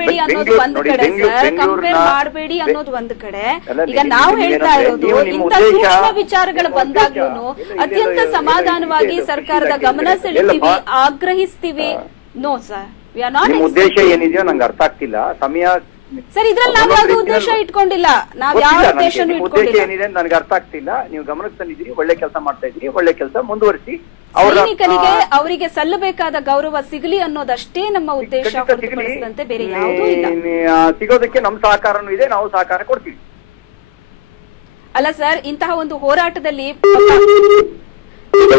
ಮಾಡಬೇಡಿ ಅನ್ನೋದು ಒಂದ್ ಕಡೆ ಸರ್. ಕಂಪೇರ್ ಮಾಡಬೇಡಿ ಅನ್ನೋದು ಒಂದ್ ಕಡೆ. ಈಗ ನಾವು ಹೇಳ್ತಾ ಇರೋದು ಇಂತ ಇಂಥ ಸೂಕ್ಷ್ಮ ವಿಚಾರಗಳು ಬಂದಾಗ್ಲೂ ಅತ್ಯಂತ ಸಮಾಧಾನವಾಗಿ ಸರ್ಕಾರದ ಗಮನ ಸೆಳಿತೀವಿ ಆಗ್ರಹಿಸ್ತೀವಿ. ನೋ ಸರ್ ಉದ್ದೇಶ ಏನಿದೆಯೋ ನಂಗೆ ಅರ್ಥ ಆಗ್ತಿಲ್ಲ. ಸಮಯ ಸರ್ ಇದ್ರಲ್ಲಿ ನಾವು ಯಾವ್ದು ಉದ್ದೇಶ ಇಟ್ಕೊಂಡಿಲ್ಲ. ನಾವ್ ಯಾವ ಉದ್ದೇಶ ಏನಿದೆ ನನಗೆ ಅರ್ಥ ಆಗ್ತಿಲ್ಲ. ನೀವು ಗಮನಕ್ಕೆ ತಂದಿದ್ದೀರಿ ಒಳ್ಳೆ ಕೆಲಸ ಮಾಡ್ತಾ ಇದ್ದೀರಿ ಒಳ್ಳೆ ಕೆಲಸ ಮುಂದುವರಿಸಿ. ಅವರ ಸೈನಿಕರಿಗೆ ಅವರಿಗೆ ಸಲ್ಲಬೇಕಾದ ಗೌರವ ಸಿಗಲಿ ಅನ್ನೋದಷ್ಟೇ ನಮ್ಮ ಉದ್ದೇಶ ಹೊರತುಪಡಿಸಿದಂತೆ ಬೇರೆ ಯಾವುದೂ ಇಲ್ಲ. ಸಿಗೋದಕ್ಕೆ ನಮ್ಮ ಸಹಕಾರನೂ ಇದೆ ನಾವು ಸಹಕಾರ ಕೊಡ್ತೀವಿ. ಅಲ್ಲ ಸರ್ ಇಂತಹ ಒಂದು ಹೋರಾಟದಲ್ಲಿ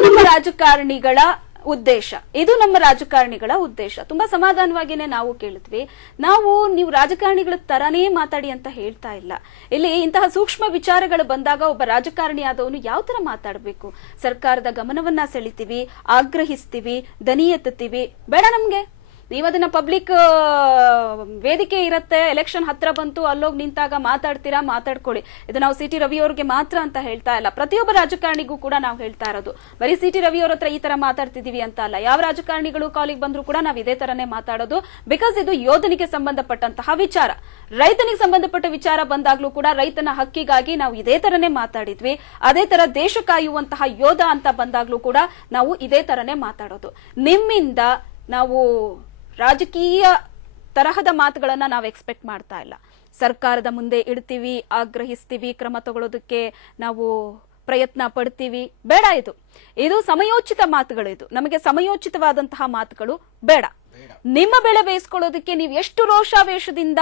ನಮ್ಮ ರಾಜಕಾರಣಿಗಳ ಉದ್ದೇಶ. ಇದು ನಮ್ಮ ರಾಜಕಾರಣಿಗಳ ಉದ್ದೇಶ. ತುಂಬಾ ಸಮಾಧಾನವಾಗಿನೇ ನಾವು ಕೇಳಿದ್ವಿ ನಾವು, ನೀವು ರಾಜಕಾರಣಿಗಳ ತರನೇ ಮಾತಾಡಿ ಅಂತ ಹೇಳ್ತಾ ಇಲ್ಲ. ಇಲ್ಲಿ ಇಂತಹ ಸೂಕ್ಷ್ಮ ವಿಚಾರಗಳು ಬಂದಾಗ ಒಬ್ಬ ರಾಜಕಾರಣಿ ಆದವನು ಯಾವ ತರ ಮಾತಾಡಬೇಕು? ಸರ್ಕಾರದ ಗಮನವನ್ನ ಸೆಳಿತೀವಿ, ಆಗ್ರಹಿಸ್ತೀವಿ ದನಿ ಎತ್ತುತ್ತೀವಿ ಬೇಡ ನಮ್ಗೆ. ನೀವು ಅದನ್ನ ಪಬ್ಲಿಕ್ ವೇದಿಕೆ ಇರುತ್ತೆ ಎಲೆಕ್ಷನ್ ಹತ್ರ ಬಂತು, ಅಲ್ಲೋಗಿ ನಿಂತಾಗ ಮಾತಾಡ್ತೀರಾ, ಮಾತಾಡ್ಕೊಳ್ಳಿ. ಇದು ನಾವು ಸಿ ಟಿ ರವಿ ಅವ್ರಿಗೆ ಮಾತ್ರ ಅಂತ ಹೇಳ್ತಾ ಇಲ್ಲ. ಪ್ರತಿಯೊಬ್ಬ ರಾಜಕಾರಣಿಗೂ ಕೂಡ ನಾವು ಹೇಳ್ತಾ ಇರೋದು. ಬರೀ ಸಿ ಟಿ ರವಿ ಅವ್ರ ಹತ್ರ ಈ ತರ ಮಾತಾಡ್ತಿದೀವಿ ಅಂತ ಅಲ್ಲ. ಯಾವ ರಾಜಕಾರಣಿಗಳು ಕಾಲಿಗೆ ಬಂದ್ರು ಕೂಡ ನಾವು ಇದೇ ತರನೇ ಮಾತಾಡೋದು. ಬಿಕಾಸ್ ಇದು ಯೋಧನಿಗೆ ಸಂಬಂಧಪಟ್ಟಂತಹ ವಿಚಾರ. ರೈತನಿಗೆ ಸಂಬಂಧಪಟ್ಟ ವಿಚಾರ ಬಂದಾಗ್ಲೂ ಕೂಡ ರೈತನ ಹಕ್ಕಿಗಾಗಿ ನಾವು ಇದೇ ತರನೇ ಮಾತಾಡಿದ್ವಿ. ಅದೇ ತರ ದೇಶ ಕಾಯುವಂತಹ ಯೋಧ ಅಂತ ಬಂದಾಗ್ಲೂ ಕೂಡ ನಾವು ಇದೇ ತರನೇ ಮಾತಾಡೋದು. ನಿಮ್ಮಿಂದ ನಾವು ರಾಜಕೀಯ ತರಹದ ಮಾತುಗಳನ್ನ ನಾವು ಎಕ್ಸ್ಪೆಕ್ಟ್ ಮಾಡ್ತಾ ಇಲ್ಲ. ಸರ್ಕಾರದ ಮುಂದೆ ಇಡ್ತೀವಿ ಆಗ್ರಹಿಸ್ತೀವಿ ಕ್ರಮ ತಗೊಳ್ಳೋದಕ್ಕೆ ನಾವು ಪ್ರಯತ್ನ ಪಡ್ತೀವಿ. ಬೇಡ ಇದು. ಇದು ಸಮಯೋಚಿತ ಮಾತುಗಳು ಇದು. ನಮಗೆ ಸಮಯೋಚಿತವಾದಂತಹ ಮಾತುಗಳು ಬೇಡ. ನಿಮ್ಮ ಬೆಳೆ ಬೇಯಿಸ್ಕೊಳ್ಳೋದಕ್ಕೆ ನೀವು ಎಷ್ಟು ರೋಷಾವೇಶದಿಂದ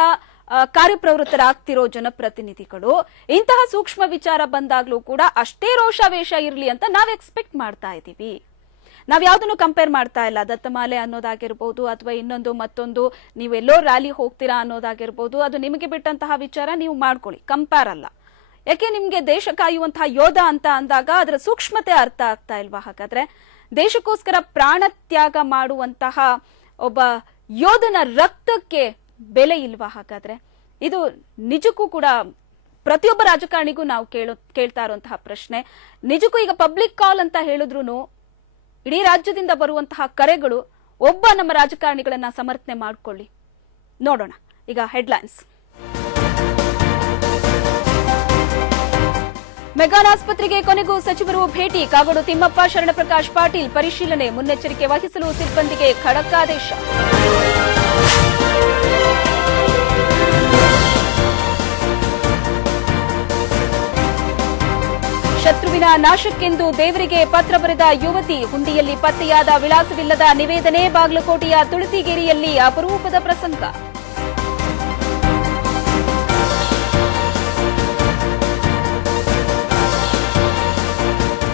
ಕಾರ್ಯಪ್ರವೃತ್ತರಾಗ್ತಿರೋ ಜನಪ್ರತಿನಿಧಿಗಳು ಇಂತಹ ಸೂಕ್ಷ್ಮ ವಿಚಾರ ಬಂದಾಗ್ಲೂ ಕೂಡ ಅಷ್ಟೇ ರೋಷಾವೇಶ ಇರಲಿ ಅಂತ ನಾವು ಎಕ್ಸ್ಪೆಕ್ಟ್ ಮಾಡ್ತಾ ಇದ್ದೀವಿ. ನಾವ್ ಯಾವ್ದನ್ನು ಕಂಪೇರ್ ಮಾಡ್ತಾ ಇಲ್ಲ. ದತ್ತಮಾಲೆ ಅನ್ನೋದಾಗಿರ್ಬೋದು ಅಥವಾ ಇನ್ನೊಂದು ಮತ್ತೊಂದು ನೀವು ಎಲ್ಲೋ ರ್ಯಾಲಿ ಹೋಗ್ತೀರಾ ಅನ್ನೋದಾಗಿರ್ಬೋದು, ಅದು ನಿಮಗೆ ಬಿಟ್ಟಂತಹ ವಿಚಾರ ನೀವು ಮಾಡ್ಕೊಳ್ಳಿ. ಕಂಪೇರ್ ಅಲ್ಲ. ಯಾಕೆ ನಿಮ್ಗೆ ದೇಶ ಕಾಯುವಂತಹ ಯೋಧ ಅಂತ ಅಂದಾಗ ಅದರ ಸೂಕ್ಷ್ಮತೆ ಅರ್ಥ ಆಗ್ತಾ ಇಲ್ವಾ? ಹಾಗಾದ್ರೆ ದೇಶಕ್ಕೋಸ್ಕರ ಪ್ರಾಣ ತ್ಯಾಗ ಮಾಡುವಂತಹ ಒಬ್ಬ ಯೋಧನ ರಕ್ತಕ್ಕೆ ಬೆಲೆ ಇಲ್ವಾ? ಹಾಗಾದ್ರೆ ಇದು ನಿಜಕ್ಕೂ ಕೂಡ ಪ್ರತಿಯೊಬ್ಬ ರಾಜಕಾರಣಿಗೂ ನಾವು ಕೇಳೋ ಕೇಳ್ತಾ ಇರುವಂತಹ ಪ್ರಶ್ನೆ. ನಿಜಕ್ಕೂ ಈಗ ಪಬ್ಲಿಕ್ ಕಾಲ್ ಅಂತ ಹೇಳಿದ್ರು ಇಡೀ ರಾಜ್ಯದಿಂದ ಬರುವಂತಹ ಕರೆಗಳು ಒಬ್ಬ ನಮ್ಮ ರಾಜಕಾರಣಿಗಳನ್ನ ಸಮರ್ಥನೆ ಮಾಡ್ಕೊಳ್ಳಿ. ನೋಡೋಣ. ಈಗ ಹೆಡ್ಲೈನ್ಸ್ ಮೆಗಾನ್ ಆಸ್ಪತ್ರೆಗೆ ಕೊನೆಗೂ ಸಚಿವರು ಭೇಟಿ. ಕಾಗೋಡು ತಿಮ್ಮಪ್ಪ, ಶರಣಪ್ರಕಾಶ್ ಪಾಟೀಲ್ ಪರಿಶೀಲನೆ, ಮುನ್ನೆಚ್ಚರಿಕೆ ವಹಿಸಲು ಸಿಬ್ಬಂದಿಗೆ ಖಡಕ್ ಆದೇಶ ಶತ್ರುವಿನ ನಾಶಕ್ಕೆಂದು ದೇವರಿಗೆ ಪತ್ರ ಬರೆದ ಯುವತಿ ಹುಂಡಿಯಲ್ಲಿ ಪತ್ತೆಯಾದ ವಿಳಾಸವಿಲ್ಲದ ನಿವೇದನೆ ಬಾಗಲಕೋಟೆಯ ತುಳಸಿಗೇರಿಯಲ್ಲಿ ಅಪರೂಪದ ಪ್ರಸಂಗ.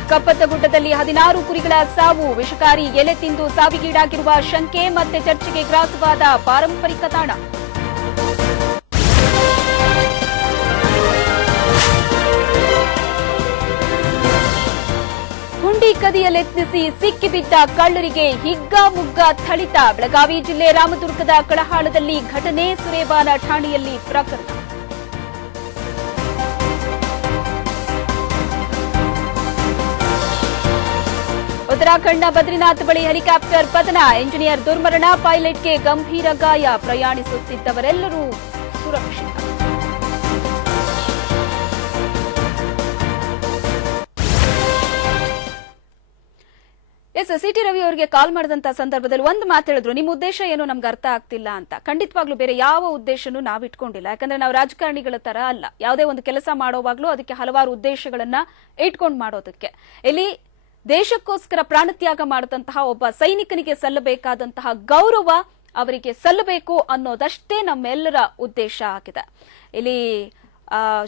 ಕಪ್ಪತ್ತಗುಡ್ಡದಲ್ಲಿ ಹದಿನಾರು ಕುರಿಗಳ ಸಾವು, ವಿಷಕಾರಿ ಎಲೆ ತಿಂದು ಸಾವಿಗೀಡಾಗಿರುವ ಶಂಕೆ ಮತ್ತೆ ಚರ್ಚೆಗೆ ಗ್ರಾಸವಾದ ಪಾರಂಪರಿಕ ತಾಣ. ಹುಂಡಿ ಕದಿಯಲೆತ್ನಿಸಿ ಸಿಕ್ಕಿಬಿದ್ದ ಕಳ್ಳರಿಗೆ ಹಿಗ್ಗಾಮುಗ್ಗ ಥಳಿತ. ಬೆಳಗಾವಿ ಜಿಲ್ಲೆ ರಾಮದುರ್ಗದ ಕಳಹಾಳದಲ್ಲಿ ಘಟನೆ ಸುರೇಬಾನ ಠಾಣೆಯಲ್ಲಿ ಪ್ರಕರಣ. ಉತ್ತರಾಖಂಡ್ನ ಬದ್ರಿನಾಥ್ ಬಳಿ ಹೆಲಿಕಾಪ್ಟರ್ ಪತನ. ಇಂಜಿನಿಯರ್ ದುರ್ಮರಣ ಪೈಲಟ್ಗೆ ಗಂಭೀರ ಗಾಯ ಪ್ರಯಾಣಿಸುತ್ತಿದ್ದವರೆಲ್ಲರೂ ಸುರಕ್ಷಿತ. ಎಸ್ ಸಿಟಿ ರವಿ ಅವರಿಗೆ ಕಾಲ್ ಮಾಡಿದಂತ ಸಂದರ್ಭದಲ್ಲಿ ಒಂದು ಮಾತು ಹೇಳಿದ್ರು. ನಿಮ್ಮ ಉದ್ದೇಶ ಏನು? ನಮ್ಗೆ ಅರ್ಥ ಆಗ್ತಿಲ್ಲ ಅಂತ. ಖಂಡಿತವಾಗ್ಲೂ ಬೇರೆ ಯಾವ ಉದ್ದೇಶನೂ ನಾವು ಇಟ್ಕೊಂಡಿಲ್ಲ. ಯಾಕಂದ್ರೆ ನಾವು ರಾಜಕಾರಣಿಗಳ ತರ ಅಲ್ಲ. ಯಾವುದೇ ಒಂದು ಕೆಲಸ ಮಾಡೋವಾಗ್ಲೂ ಅದಕ್ಕೆ ಹಲವಾರು ಉದ್ದೇಶಗಳನ್ನ ಇಟ್ಕೊಂಡು ಮಾಡೋದಕ್ಕೆ. ಇಲ್ಲಿ ದೇಶಕ್ಕೋಸ್ಕರ ಪ್ರಾಣತ್ಯಾಗ ಮಾಡಿದಂತಹ ಒಬ್ಬ ಸೈನಿಕನಿಗೆ ಸಲ್ಲಬೇಕಾದಂತಹ ಗೌರವ ಅವರಿಗೆ ಸಲ್ಲಬೇಕು ಅನ್ನೋದಷ್ಟೇ ನಮ್ಮೆಲ್ಲರ ಉದ್ದೇಶ ಆಗಿದೆ. ಇಲ್ಲಿ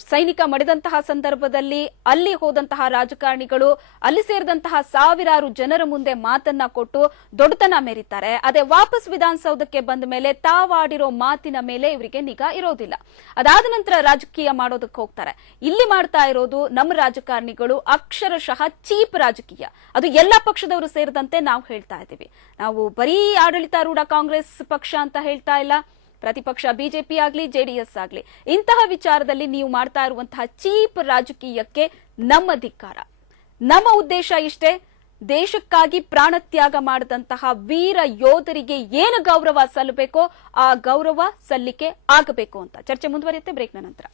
ಸೈನಿಕ ಮಡಿದಂತಹ ಸಂದರ್ಭದಲ್ಲಿ ಅಲ್ಲಿ ಹೋದಂತಹ ರಾಜಕಾರಣಿಗಳು, ಅಲ್ಲಿ ಸೇರಿದಂತಹ ಸಾವಿರಾರು ಜನರ ಮುಂದೆ ಮಾತನ್ನ ಕೊಟ್ಟು ದೊಡ್ಡತನ ಮೇರಿತಾರೆ ಅದೇ ವಾಪಸ್ ವಿಧಾನಸೌಧಕ್ಕೆ ಬಂದ ಮೇಲೆ ತಾವಾಡಿರೋ ಮಾತಿನ ಮೇಲೆ ಇವರಿಗೆ ನಿಗಾ ಇರೋದಿಲ್ಲ. ಅದಾದ ನಂತರ ರಾಜಕೀಯ ಮಾಡೋದಕ್ಕೆ ಹೋಗ್ತಾರೆ. ಇಲ್ಲಿ ಮಾಡ್ತಾ ಇರೋದು ನಮ್ಮ ರಾಜಕಾರಣಿಗಳು ಅಕ್ಷರಶಃ ಚೀಪ್ ರಾಜಕೀಯ. ಅದು ಎಲ್ಲ ಪಕ್ಷದವರು ಸೇರಿದಂತೆ ನಾವು ಹೇಳ್ತಾ ಇದ್ದೀವಿ. ನಾವು ಬರೀ ಆಡಳಿತಾರೂಢ ಕಾಂಗ್ರೆಸ್ ಪಕ್ಷ ಅಂತ ಹೇಳ್ತಾ ಇಲ್ಲ. ಪ್ರತಿಪಕ್ಷ ಬಿಜೆಪಿ ಆಗ್ಲಿ, ಜೆಡಿಎಸ್ ಆಗ್ಲಿ, ಇಂತಹ ವಿಚಾರದಲ್ಲಿ ನೀವು ಮಾಡ್ತಾ ಇರುವಂತಹ ಚೀಪ್ ರಾಜಕೀಯಕ್ಕೆ ನಮ್ಮ ಧಿಕ್ಕಾರ. ನಮ್ಮ ಉದ್ದೇಶ ಇಷ್ಟೇ, ದೇಶಕ್ಕಾಗಿ ಪ್ರಾಣತ್ಯಾಗ ಮಾಡಿದಂತಹ ವೀರ ಯೋಧರಿಗೆ ಏನು ಗೌರವ ಸಲ್ಲಬೇಕೋ ಆ ಗೌರವ ಸಲ್ಲಿಕೆ ಆಗಬೇಕು ಅಂತ. ಚರ್ಚೆ ಮುಂದುವರಿಯುತ್ತೆ, ಬ್ರೇಕ್ನ ನಂತರ.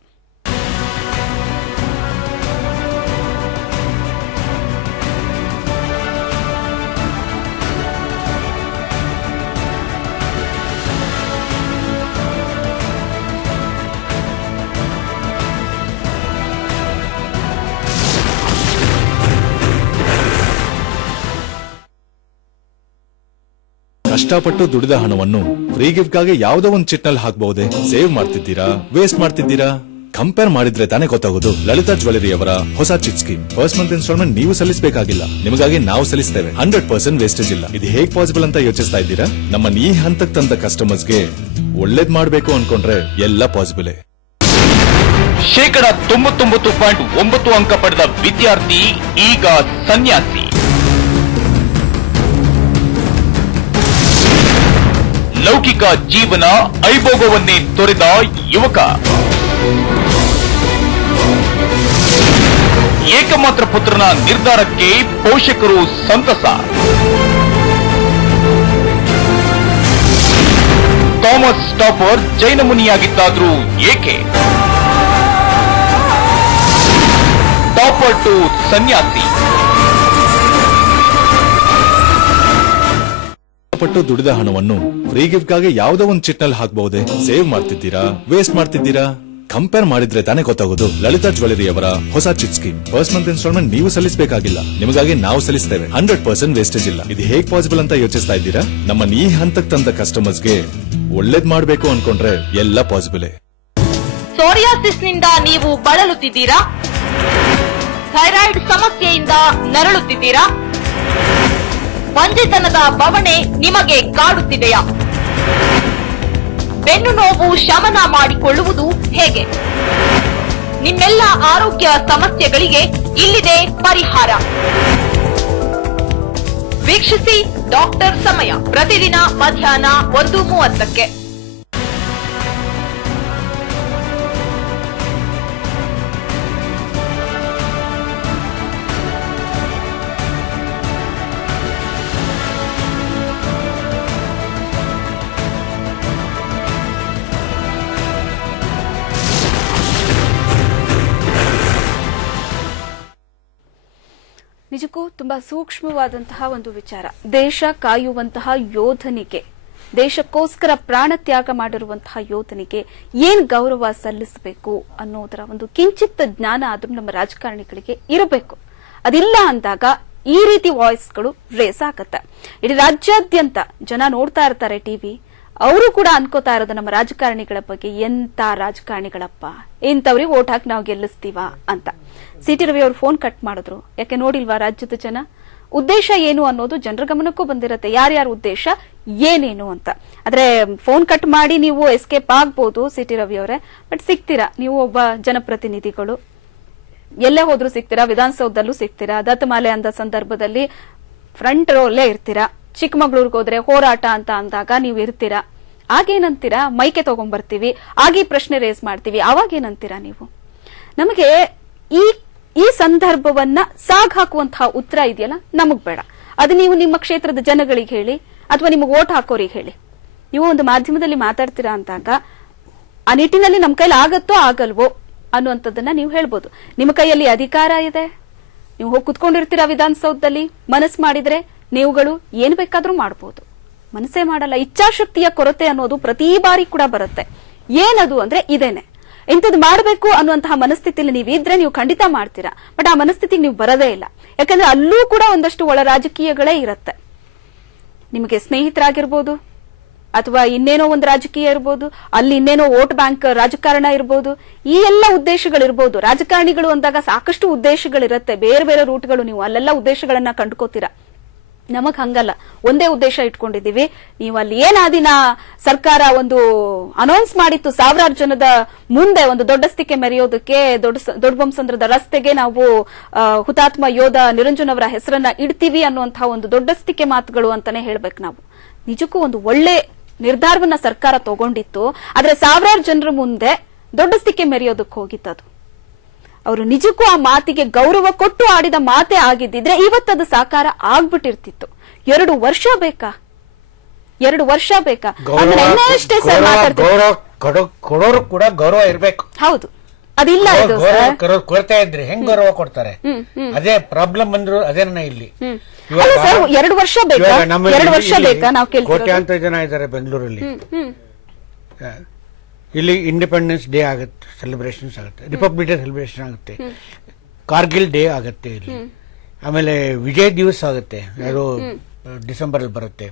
ಕಷ್ಟಪಟ್ಟು ದುಡಿದ ಹಣವನ್ನು ಫ್ರೀ ಗಿಫ್ಟ್ಗಾಗಿ ಯಾವ್ದೋ ಒಂದು ಚಿಟ್ನಲ್ಲಿ ಹಾಕಬಹುದೇ? ಸೇವ್ ಮಾಡ್ತಿದ್ದೀರಾ? ವೇಸ್ಟ್ ಮಾಡ್ತಿದ್ದೀರಾ? ಕಂಪೇರ್ ಮಾಡಿದ್ರೆ ತಾನೇ ಗೊತ್ತಾಗೋದು. ಲಲಿತಾ ಜ್ಯುವೆಲರಿ ಅವರ ಹೊಸ chit scheme first month instalment ನೀವು ಸಲ್ಲಿಸಬೇಕಾಗಿಲ್ಲ. ನಿಮಗಾಗಿ ನಾವು ಸಲ್ಲಿಸ್ತೇವೆ. ಹಂಡ್ರೆಡ್ ಪರ್ಸೆಂಟ್ ವೇಸ್ಟೇಜ್ ಇಲ್ಲ. ಇದು ಹೇಗ್ ಪಾಸಿಬಲ್ ಅಂತ ಯೋಚಿಸ್ತಾ ಇದ್ದೀರಾ? ನಮ್ಮ ಈ ಹಂತಕ್ಕೆ ತಂದ ಕಸ್ಟಮರ್ಸ್ಗೆ ಒಳ್ಳೇದ್ ಮಾಡ್ಬೇಕು ಅನ್ಕೊಂಡ್ರೆ ಎಲ್ಲ ಪಾಸಿಬಲೇ ಶೇಕಡ ತೊಂಬತ್ತೊಂಬತ್ತು ಪಾಯಿಂಟ್ ಒಂಬತ್ತು ಅಂಕ ಪಡೆದ ವಿದ್ಯಾರ್ಥಿ ಈಗ ಸನ್ಯಾಸಿ. ಲೌಕಿಕ ಜೀವನ ಐಭೋಗವನ್ನೇ ತೊರೆದ ಯುವಕ. ಏಕಮಾತ್ರ ಪುತ್ರನ ನಿರ್ಧಾರಕ್ಕೆ ಪೋಷಕರು ಸಂತಸ. ಥಾಮಸ್ ಟಾಪರ್ ಜೈನ ಮುನಿಯಾಗಿದ್ದಾದ್ರೂ ಏಕೆ? ಟಾಪರ್ ಟು ಸನ್ಯಾಸಿ. ಪಟ್ಟು ದುಡಿದ ಹಣವನ್ನು ಫ್ರೀ ಗಿಫ್ಟ್ಗಾಗಿ ಯಾವ್ದೋ ಒಂದು ಚಿಟ್ನಲ್ಲಿ ಹಾಕಬಹುದೇ? ಸೇವ್ ಮಾಡ್ತಿದ್ದೀರಾ? ವೇಸ್ಟ್ ಮಾಡ್ತಿದ್ದೀರಾ? ಕಂಪೇರ್ ಮಾಡಿದ್ರೆ ತಾನೇ ಗೊತ್ತಾಗೋದು. ಲಲಿತಾ ಜ್ಯುವೆಲರಿ ಅವರ ಹೊಸ chit scheme first month instalment ನೀವು ಸಲ್ಲಿಸಬೇಕಾಗಿಲ್ಲ. ನಿಮಗಾಗಿ ನಾವು ಸಲ್ಲಿಸ್ತೇವೆ. ಹಂಡ್ರೆಡ್ ಪರ್ಸೆಂಟ್ ವೇಸ್ಟೇಜ್ ಇಲ್ಲ. ಇದು ಹೇಗ್ ಪಾಸಿಬಲ್ ಅಂತ ಯೋಚಿಸ್ತಾ ಇದ್ದೀರಾ? ನಮ್ಮ ಈ ಹಂತಕ್ಕೆ ತಂದ ಕಸ್ಟಮರ್ಸ್ಗೆ ಒಳ್ಳೇದ್ ಮಾಡಬೇಕು ಅನ್ಕೊಂಡ್ರೆ ಎಲ್ಲ ಪಾಸಿಬಲ್ ಸೋರಿಯಾಸಿಸ್ನಿಂದ ನೀವು ಬಳಲುತ್ತಿದ್ದೀರಾ? ಥೈರಾಯ್ಡ್ ಸಮಸ್ಯೆಯಿಂದ ನರಳುತ್ತಿದ್ದೀರಾ? ಬಂಜೆತನದ ಬವಣೆ ನಿಮಗೆ ಕಾಡುತ್ತಿದೆಯಾ? ಬೆನ್ನು ನೋವು ಶಮನ ಮಾಡಿಕೊಳ್ಳುವುದು ಹೇಗೆ? ನಿಮ್ಮೆಲ್ಲ ಆರೋಗ್ಯ ಸಮಸ್ಯೆಗಳಿಗೆ ಇಲ್ಲಿದೆ ಪರಿಹಾರ. ವೀಕ್ಷಿಸಿ ಡಾಕ್ಟರ್ ಸಮಯ ಪ್ರತಿದಿನ ಮಧ್ಯಾಹ್ನ ಒಂದು ಮೂವತ್ತಕ್ಕೆ. ನಿಜಕ್ಕೂ ತುಂಬಾ ಸೂಕ್ಷ್ಮವಾದಂತಹ ಒಂದು ವಿಚಾರ. ದೇಶ ಕಾಯುವಂತಹ ಯೋಧನಿಗೆ, ದೇಶಕ್ಕೋಸ್ಕರ ಪ್ರಾಣ ತ್ಯಾಗ ಮಾಡಿರುವಂತಹ ಯೋಧನಿಗೆ ಏನ್ ಗೌರವ ಸಲ್ಲಿಸಬೇಕು ಅನ್ನೋದರ ಒಂದು ಕಿಂಚಿತ್ ಜ್ಞಾನ ಆದ್ರೂ ನಮ್ಮ ರಾಜಕಾರಣಿಗಳಿಗೆ ಇರಬೇಕು. ಅದಿಲ್ಲ ಅಂದಾಗ ಈ ರೀತಿ ವಾಯ್ಸ್ಗಳು ರೇಸ್ ಆಗತ್ತೆ. ಇಡೀ ರಾಜ್ಯಾದ್ಯಂತ ಜನ ನೋಡ್ತಾ ಇರ್ತಾರೆ ಟಿವಿ ಅವರು ಕೂಡ ಅನ್ಕೋತಾ ಇರೋದು ನಮ್ಮ ರಾಜಕಾರಣಿಗಳ ಬಗ್ಗೆ, ಎಂತ ರಾಜಕಾರಣಿಗಳಪ್ಪ? ಇಂಥವ್ರಿಗೆ ಓಟ್ ಹಾಕಿ ನಾವು ಗೆಲ್ಲಿಸ್ತೀವ ಅಂತ. ಸಿಟಿ ರವಿ ಅವರು ಫೋನ್ ಕಟ್ ಮಾಡಿದ್ರು. ಯಾಕೆ ನೋಡಿಲ್ವಾ ರಾಜ್ಯದ ಜನ? ಉದ್ದೇಶ ಏನು ಅನ್ನೋದು ಜನರ ಗಮನಕ್ಕೂ ಬಂದಿರತ್ತೆ. ಯಾರ್ಯಾರ ಉದ್ದೇಶ? ಏನೇನು ಅಂತ. ಆದ್ರೆ ಫೋನ್ ಕಟ್ ಮಾಡಿ ನೀವು ಎಸ್ಕೇಪ್ ಆಗ್ಬೋದು ಸಿಟಿ ರವಿ ಅವರೇ. ಬಟ್ ಸಿಗ್ತೀರಾ? ನೀವು ಒಬ್ಬ ಜನಪ್ರತಿನಿಧಿಗಳು. ಎಲ್ಲೇ ಹೋದ್ರೂ ಸಿಗ್ತೀರಾ? ವಿಧಾನಸೌಧದಲ್ಲೂ ಸಿಗ್ತೀರಾ? ದತ್ತಮಾಲೆ ಅಂದ ಸಂದರ್ಭದಲ್ಲಿ ಫ್ರಂಟ್ ರೋಲ್ಲೇ ಇರ್ತೀರಾ? ಚಿಕ್ಕಮಗಳೂರಿಗೆ ಹೋದ್ರೆ ಹೋರಾಟ ಅಂತ ಅಂದಾಗ ನೀವು ಇರ್ತೀರಾ? ಆಗೇನಂತೀರಾ ಮೈಕೆ ತಗೊಂಡ್ಬರ್ತೀವಿ ಆಗಿ ಪ್ರಶ್ನೆ ರೇಸ್ ಮಾಡ್ತೀವಿ. ಅವಾಗೇನಂತೀರಾ ನೀವು? ನಮಗೆ ಈ ಈ ಸಂದರ್ಭವನ್ನ ಸಾಗ್ ಹಾಕುವಂತಹ ಉತ್ತರ ಇದೆಯಲ್ಲ? ನಮಗ್ ಬೇಡ. ಅದು ನೀವು ನಿಮ್ಮ ಕ್ಷೇತ್ರದ ಜನಗಳಿಗೆ ಹೇಳಿ, ಅಥವಾ ನಿಮಗೆ ಓಟ್ ಹಾಕೋರಿಗೆ ಹೇಳಿ. ನೀವು ಒಂದು ಮಾಧ್ಯಮದಲ್ಲಿ ಮಾತಾಡ್ತೀರಾ ಅಂತಾಗ ಆ ನಿಟ್ಟಿನಲ್ಲಿ ನಮ್ಮ ಕೈಲಿ ಆಗತ್ತೋ ಆಗಲ್ವೋ ಅನ್ನುವಂಥದ್ದನ್ನ ನೀವು ಹೇಳ್ಬೋದು. ನಿಮ್ಮ ಕೈಯಲ್ಲಿ ಅಧಿಕಾರ ಇದೆ. ನೀವು ಹೋಗಿ ಕುತ್ಕೊಂಡಿರ್ತೀರಾ ವಿಧಾನಸೌಧದಲ್ಲಿ, ಮನಸ್ಸು ಮಾಡಿದ್ರೆ ನೀವುಗಳು ಏನ್ ಬೇಕಾದ್ರೂ ಮಾಡ್ಬೋದು. ಮನಸ್ಸೇ ಮಾಡಲ್ಲ. ಇಚ್ಛಾಶಕ್ತಿಯ ಕೊರತೆ ಅನ್ನೋದು ಪ್ರತಿ ಬಾರಿ ಕೂಡ ಬರುತ್ತೆ. ಏನದು ಅಂದ್ರೆ ಇದೇನೆ ಇಂಥದ್ದು ಮಾಡಬೇಕು ಅನ್ನುವಂತಹ ಮನಸ್ಥಿತಿಯಲ್ಲಿ ನೀವು ಇದ್ರೆ ನೀವು ಖಂಡಿತ ಮಾಡ್ತೀರಾ. ಬಟ್ ಆ ಮನಸ್ಥಿತಿಗೆ ನೀವು ಬರದೇ ಇಲ್ಲ. ಯಾಕಂದ್ರೆ ಅಲ್ಲೂ ಕೂಡ ಒಂದಷ್ಟು ಒಳ ರಾಜಕೀಯಗಳೇ ಇರುತ್ತೆ. ನಿಮಗೆ ಸ್ನೇಹಿತರಾಗಿರ್ಬೋದು, ಅಥವಾ ಇನ್ನೇನೋ ಒಂದು ರಾಜಕೀಯ ಇರ್ಬೋದು, ಅಲ್ಲಿ ಇನ್ನೇನೋ ವೋಟ್ ಬ್ಯಾಂಕ್ ರಾಜಕಾರಣ ಇರ್ಬೋದು, ಈ ಎಲ್ಲ ಉದ್ದೇಶಗಳಿರ್ಬೋದು. ರಾಜಕಾರಣಿಗಳು ಅಂದಾಗ ಸಾಕಷ್ಟು ಉದ್ದೇಶಗಳಿರುತ್ತೆ. ಬೇರೆ ಬೇರೆ ರೂಟ್ಗಳು ನೀವು ಅಲ್ಲೆಲ್ಲ ಉದ್ದೇಶಗಳನ್ನ ಕಂಡುಕೋತೀರಾ. ನಮಗ್ ಹಂಗಲ್ಲ. ಒಂದೇ ಉದ್ದೇಶ ಇಟ್ಕೊಂಡಿದೀವಿ ನೀವು ಅಲ್ಲಿ ಏನಾದಿನ ಸರ್ಕಾರ ಒಂದು ಅನೌನ್ಸ್ ಮಾಡಿತ್ತು ಸಾವಿರಾರು ಜನದ ಮುಂದೆ ಒಂದು ದೊಡ್ಡಸ್ತಿಕೆ ಮೆರೆಯೋದಕ್ಕೆ, ದೊಡ್ಡ ದೊಡ್ಡ ಬೊಮ್ಮಸಂದ್ರದ ರಸ್ತೆಗೆ ನಾವು ಹುತಾತ್ಮ ಯೋಧ ನಿರಂಜನ್ ಅವರ ಹೆಸರನ್ನ ಇಡ್ತೀವಿ ಅನ್ನುವಂತಹ ಒಂದು ದೊಡ್ಡಸ್ತಿಕೆ ಮಾತುಗಳು ಅಂತಾನೆ ಹೇಳ್ಬೇಕು ನಾವು. ನಿಜಕ್ಕೂ ಒಂದು ಒಳ್ಳೆ ನಿರ್ಧಾರವನ್ನ ಸರ್ಕಾರ ತಗೊಂಡಿತ್ತು. ಆದ್ರೆ ಸಾವಿರಾರು ಜನರ ಮುಂದೆ ದೊಡ್ಡಸ್ತಿಕೆ ಮೆರೆಯೋದಕ್ಕೆ ಹೋಗಿತ್ತದು. ಅವರು ನಿಜಕ್ಕೂ ಆ ಮಾತಿಗೆ ಗೌರವ ಕೊಟ್ಟು ಆಡಿದ ಮಾತೆ ಆಗಿದ್ದಿದ್ರೆ ಇವತ್ತದು ಸಾಕಾರ ಆಗ್ಬಿಟ್ಟಿರ್ತಿತ್ತು. ಎರಡು ವರ್ಷ ಬೇಕಾ? ಎರಡು ವರ್ಷ ಬೇಕಾ? ಅಷ್ಟೇ ಸರ್ ಕೊಡೋರು ಕೂಡ ಗೌರವ ಇರ್ಬೇಕು. ಹೌದು. ಅದಿಲ್ಲ ಇದು ಕೊಡ್ತಾ ಇದ್ರೆ ಹೆಂಗ್ ಗೌರವ ಕೊಡ್ತಾರೆ. ಅದೇ ಪ್ರಾಬ್ಲಮ್ ಬಂದ್ರು ಇಲ್ಲಿ? ಹ್ಮ್. ಇವಾಗ- ಸರ್, ಎರಡು ವರ್ಷ ಬೇಕಾ? ಎರಡು ವರ್ಷ ಬೇಕಾ? ನಾವು? ಕೋಟ್ಯಾಂತರ ಜನ ಇದ್ದಾರೆ ಬೆಂಗಳೂರಲ್ಲಿ. ಇಲ್ಲಿ ಇಂಡಿಪೆಂಡೆನ್ಸ್ ಡೇ ಆಗುತ್ತೆ ಸೆಲೆಬ್ರೇಷನ್ಸ್ ಆಗುತ್ತೆ. ರಿಪಬ್ಲಿಕ್ ಡೇ ಸೆಲೆಬ್ರೇಷನ್ ಆಗುತ್ತೆ. ಕಾರ್ಗಿಲ್ ಡೇ ಆಗುತ್ತೆ ಇಲ್ಲಿ. ಆಮೇಲೆ ವಿಜಯ್ ದಿವಸ್ ಆಗುತ್ತೆ. ಯಾರು ಡಿಸೆಂಬರ್ ಅಲ್ಲಿ ಬರುತ್ತೆ.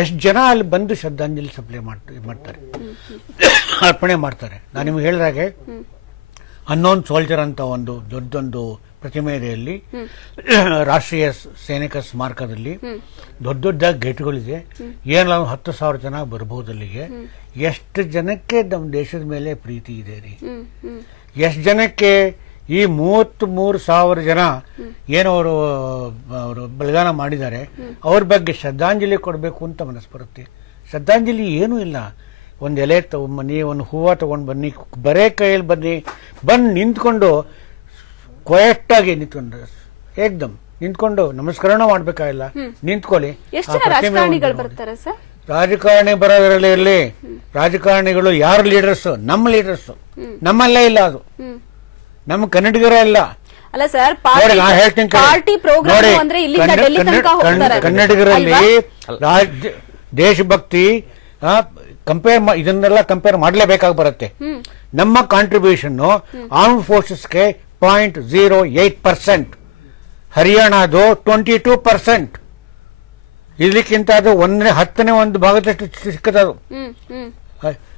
ಎಷ್ಟು ಜನ ಅಲ್ಲಿ ಬಂದು ಶ್ರದ್ಧಾಂಜಲಿ ಸಪ್ಲೈ ಮಾಡ್ತಾರೆ? ಅರ್ಪಣೆ ಮಾಡ್ತಾರೆ. ನಾನು ನಿಮ್ಗೆ ಹೇಳಿದಾಗೆ ಅನ್ನೋನ್ ಸೋಲ್ಜರ್ ಅಂತ ಒಂದು ದೊಡ್ಡೊಂದು ಪ್ರತಿಮೆ ಇದೆ ಅಲ್ಲಿ. ರಾಷ್ಟ್ರೀಯ ಸೈನಿಕ ಸ್ಮಾರಕದಲ್ಲಿ. ದೊಡ್ಡ ದೊಡ್ಡ ಗೇಟ್ಗಳಿದೆ. ಏನಿಲ್ಲ ಒಂದು ಹತ್ತು ಸಾವಿರ ಜನ ಬರಬಹುದು ಅಲ್ಲಿಗೆ. ಎಷ್ಟು ಜನಕ್ಕೆ ನಮ್ಮ ದೇಶದ ಮೇಲೆ ಪ್ರೀತಿ ಇದೆ ರೀ. ಎಷ್ಟು ಜನಕ್ಕೆ ಈ ಮೂವತ್ತ್ ಮೂರು ಸಾವಿರ ಜನ ಏನು ಅವರು ಅವರು ಬಲಿದಾನ ಮಾಡಿದ್ದಾರೆ ಅವ್ರ ಬಗ್ಗೆ ಶ್ರದ್ಧಾಂಜಲಿ ಕೊಡಬೇಕು ಅಂತ ಮನಸ್ಸು ಬರುತ್ತೆ. ಶ್ರದ್ಧಾಂಜಲಿ ಏನೂ ಇಲ್ಲ. ಒಂದು ಎಲೆ ತಗೊಂಬನ್ನಿ ಒಂದು ಹೂವು ತಗೊಂಡು ಬನ್ನಿ ಬರೇ ಕೈಯಲ್ಲಿ ಬನ್ನಿ ಬಂದು ನಿಂತ್ಕೊಂಡು ಕ್ವಯಟ್ಟಾಗಿ ನಿಂತ್ಕೊಂಡು ಏಕ್ದಮ್ ನಿಂತ್ಕೊಂಡು ನಮಸ್ಕರಣ ಮಾಡ್ಬೇಕಾಗಿಲ್ಲ ನಿಂತ್ಕೊಳ್ಳಿ. ರಾಜಕಾರಣಿ ಬರೋದ್ರಲ್ಲಿ ಇರಲಿ ರಾಜಕಾರಣಿಗಳು ಯಾರು ಲೀಡರ್ಸ್ ನಮ್ಮ ಲೀಡರ್ಸ್ ನಮ್ಮಲ್ಲೇ ಇಲ್ಲ ಅದು. ನಮ್ಮ ಕನ್ನಡಿಗರೇ ಇಲ್ಲ. ಅಲ್ಲ ಸರ್ ಪಾರ್ಟಿ ಪ್ರೋಗ್ರಾಮ್ ಅಂದ್ರೆ ಇಲ್ಲಿಂದ ಕನ್ನಡ- ಡೆಲ್ಲಿ ತನಕ ಹೋಗ್ತಾರೆ. ಕನ್ನಡಿಗರಲ್ಲಿ? ರಾಜ್ಯ ದೇಶಭಕ್ತಿ ಕಂಪೇರ್ ಇದನ್ನೆಲ್ಲ ಕಂಪೇರ್ ಮಾಡಲೇಬೇಕಾಗಿ ಬರುತ್ತೆ. ನಮ್ಮ ಕಾಂಟ್ರಿಬ್ಯೂಷನ್ ಆರ್ಮ್ ಫೋರ್ಸಸ್ಗೆ ಪಾಯಿಂಟ್ ಜೀರೋ ಏಟ್ ಪರ್ಸೆಂಟ್ ಹರಿಯಾಣದು ಟ್ವೆಂಟಿ ಟೂ ಪರ್ಸೆಂಟ್ ಇದಕ್ಕಿಂತ ಅದು ಒಂದನೇ ಹತ್ತನೇ ಒಂದು ಭಾಗದಷ್ಟು ಸಿಕ್ಕದದು.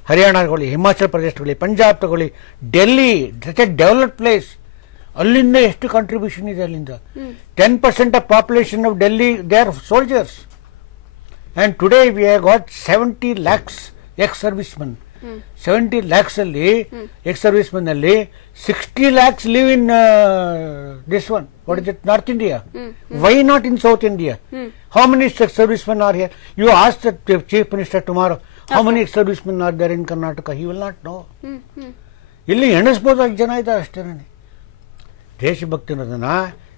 ಹರಿಯಾಣ ತಗೊಳ್ಳಿ ಹಿಮಾಚಲ ಪ್ರದೇಶ ತಗೊಳ್ಳಿ ಪಂಜಾಬ್ ತಗೊಳ್ಳಿ Delhi such a developed place ಅಲ್ಲಿಂದ ಎಷ್ಟು ಕಾಂಟ್ರಿಬ್ಯೂಷನ್ ಇದೆ ಅಲ್ಲಿಂದ? Ten percent of population of Delhi they are soldiers and today we have got seventy lakhs ex service men seventy lakhs ಅಲ್ಲಿ ಎಕ್ಸ್ ಸರ್ವಿಸ್ ಮೆನ್ ಅಲ್ಲಿ sixty lakhs live in this one what is it North India why not in South India how many service men are here you as the chief minister tomorrow how many service men are there in Karnataka he will not know ಇಲ್ಲಿ ಎಣಿಸ್ಬೋದು ಅಷ್ಟು ಜನ ಇದ್ದಾರೆ ಅಷ್ಟೇ ದೇಶಭಕ್ತಿ ಅನ್ನೋದನ್ನ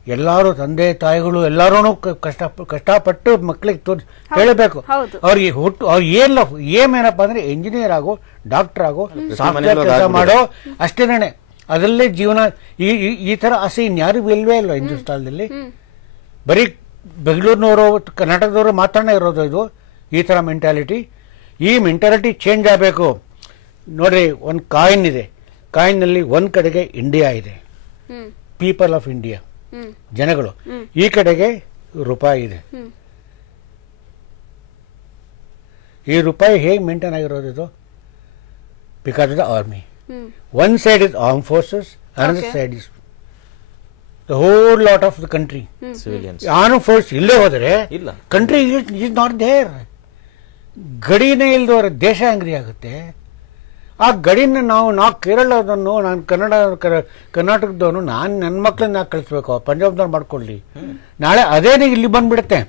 ಎಲ್ಲರೂ ತಂದೆ ತಾಯಿಗಳು ಎಲ್ಲರೂ ಕಷ್ಟ ಕಷ್ಟಪಟ್ಟು ಮಕ್ಕಳಿಗೆ ತೋರ್ ಹೇಳಬೇಕು. ಅವ್ರಿಗೆ ಹುಟ್ಟು ಅವ್ರು ಏನ್ ಏಮ್ ಏನಪ್ಪ ಅಂದ್ರೆ ಇಂಜಿನಿಯರ್ ಆಗೋ ಡಾಕ್ಟರ್ ಆಗೋ ಸಾಫ್ಟ್ವೇರ್ ಕೆಲಸ ಮಾಡೋ ಅಷ್ಟೇನೆ ಅದರಲ್ಲೇ ಜೀವನ ಈ ಈ- ತರ ಆಸೆ ಇನ್ಯಾರಿಗೂ ಇಲ್ವೇ ಇಲ್ಲ ಹಿಂದೂಸ್ತಾನದಲ್ಲಿ ಬರೀ ಬೆಂಗಳೂರಿನವರು ಕರ್ನಾಟಕದವರು ಮಾತ್ರನೇ ಇರೋದು ಇದು ಈ ತರ ಮೆಂಟಾಲಿಟಿ ಈ ಮೆಂಟಾಲಿಟಿ ಚೇಂಜ್ ಆಗಬೇಕು. ನೋಡ್ರಿ ಒಂದು ಕಾಯಿನ್ ಇದೆ. ಕಾಯಿನ್ನಲ್ಲಿ ಒಂದು ಕಡೆಗೆ ಇಂಡಿಯಾ ಇದೆ. ಹ್ಮ್. ಪೀಪಲ್ ಆಫ್ ಇಂಡಿಯಾ ಜನಗಳು. ಈ ಕಡೆಗೆ ರೂಪಾಯಿ ಇದೆ. ಈ ರೂಪಾಯಿ ಹೇಗೆ ಮೇಂಟೈನ್ ಆಗಿರೋದು ಇದು? Because of the army one side is arm forces another. Side is the whole lot of the country civilians arm force ಇಲ್ಲೇ ಹೋದರೆ ಇಲ್ಲ. ಕಂಟ್ರಿ ಇಸ್ ನಾಟ್ ದೇರ್ ಗಡಿನೇ ಇಲ್ದವರ ದೇಶ ಅಂಗಡಿ ಆಗುತ್ತೆ. ಆ ಗಡಿನ ನಾವು ನಾ ಕೇರಳದನ್ನು ನಾನು ಕನ್ನಡ ಕರ್ನಾಟಕದವನು ನಾನು ನನ್ನ ಮಕ್ಕಳನ್ನ ಕಳಿಸ್ಬೇಕು ಪಂಜಾಬ್ದವ್ರು ಮಾಡ್ಕೊಳ್ಳಿ. ನಾಳೆ ಅದೇನೇ ಇಲ್ಲಿ ಬಂದ್ಬಿಡುತ್ತೆ.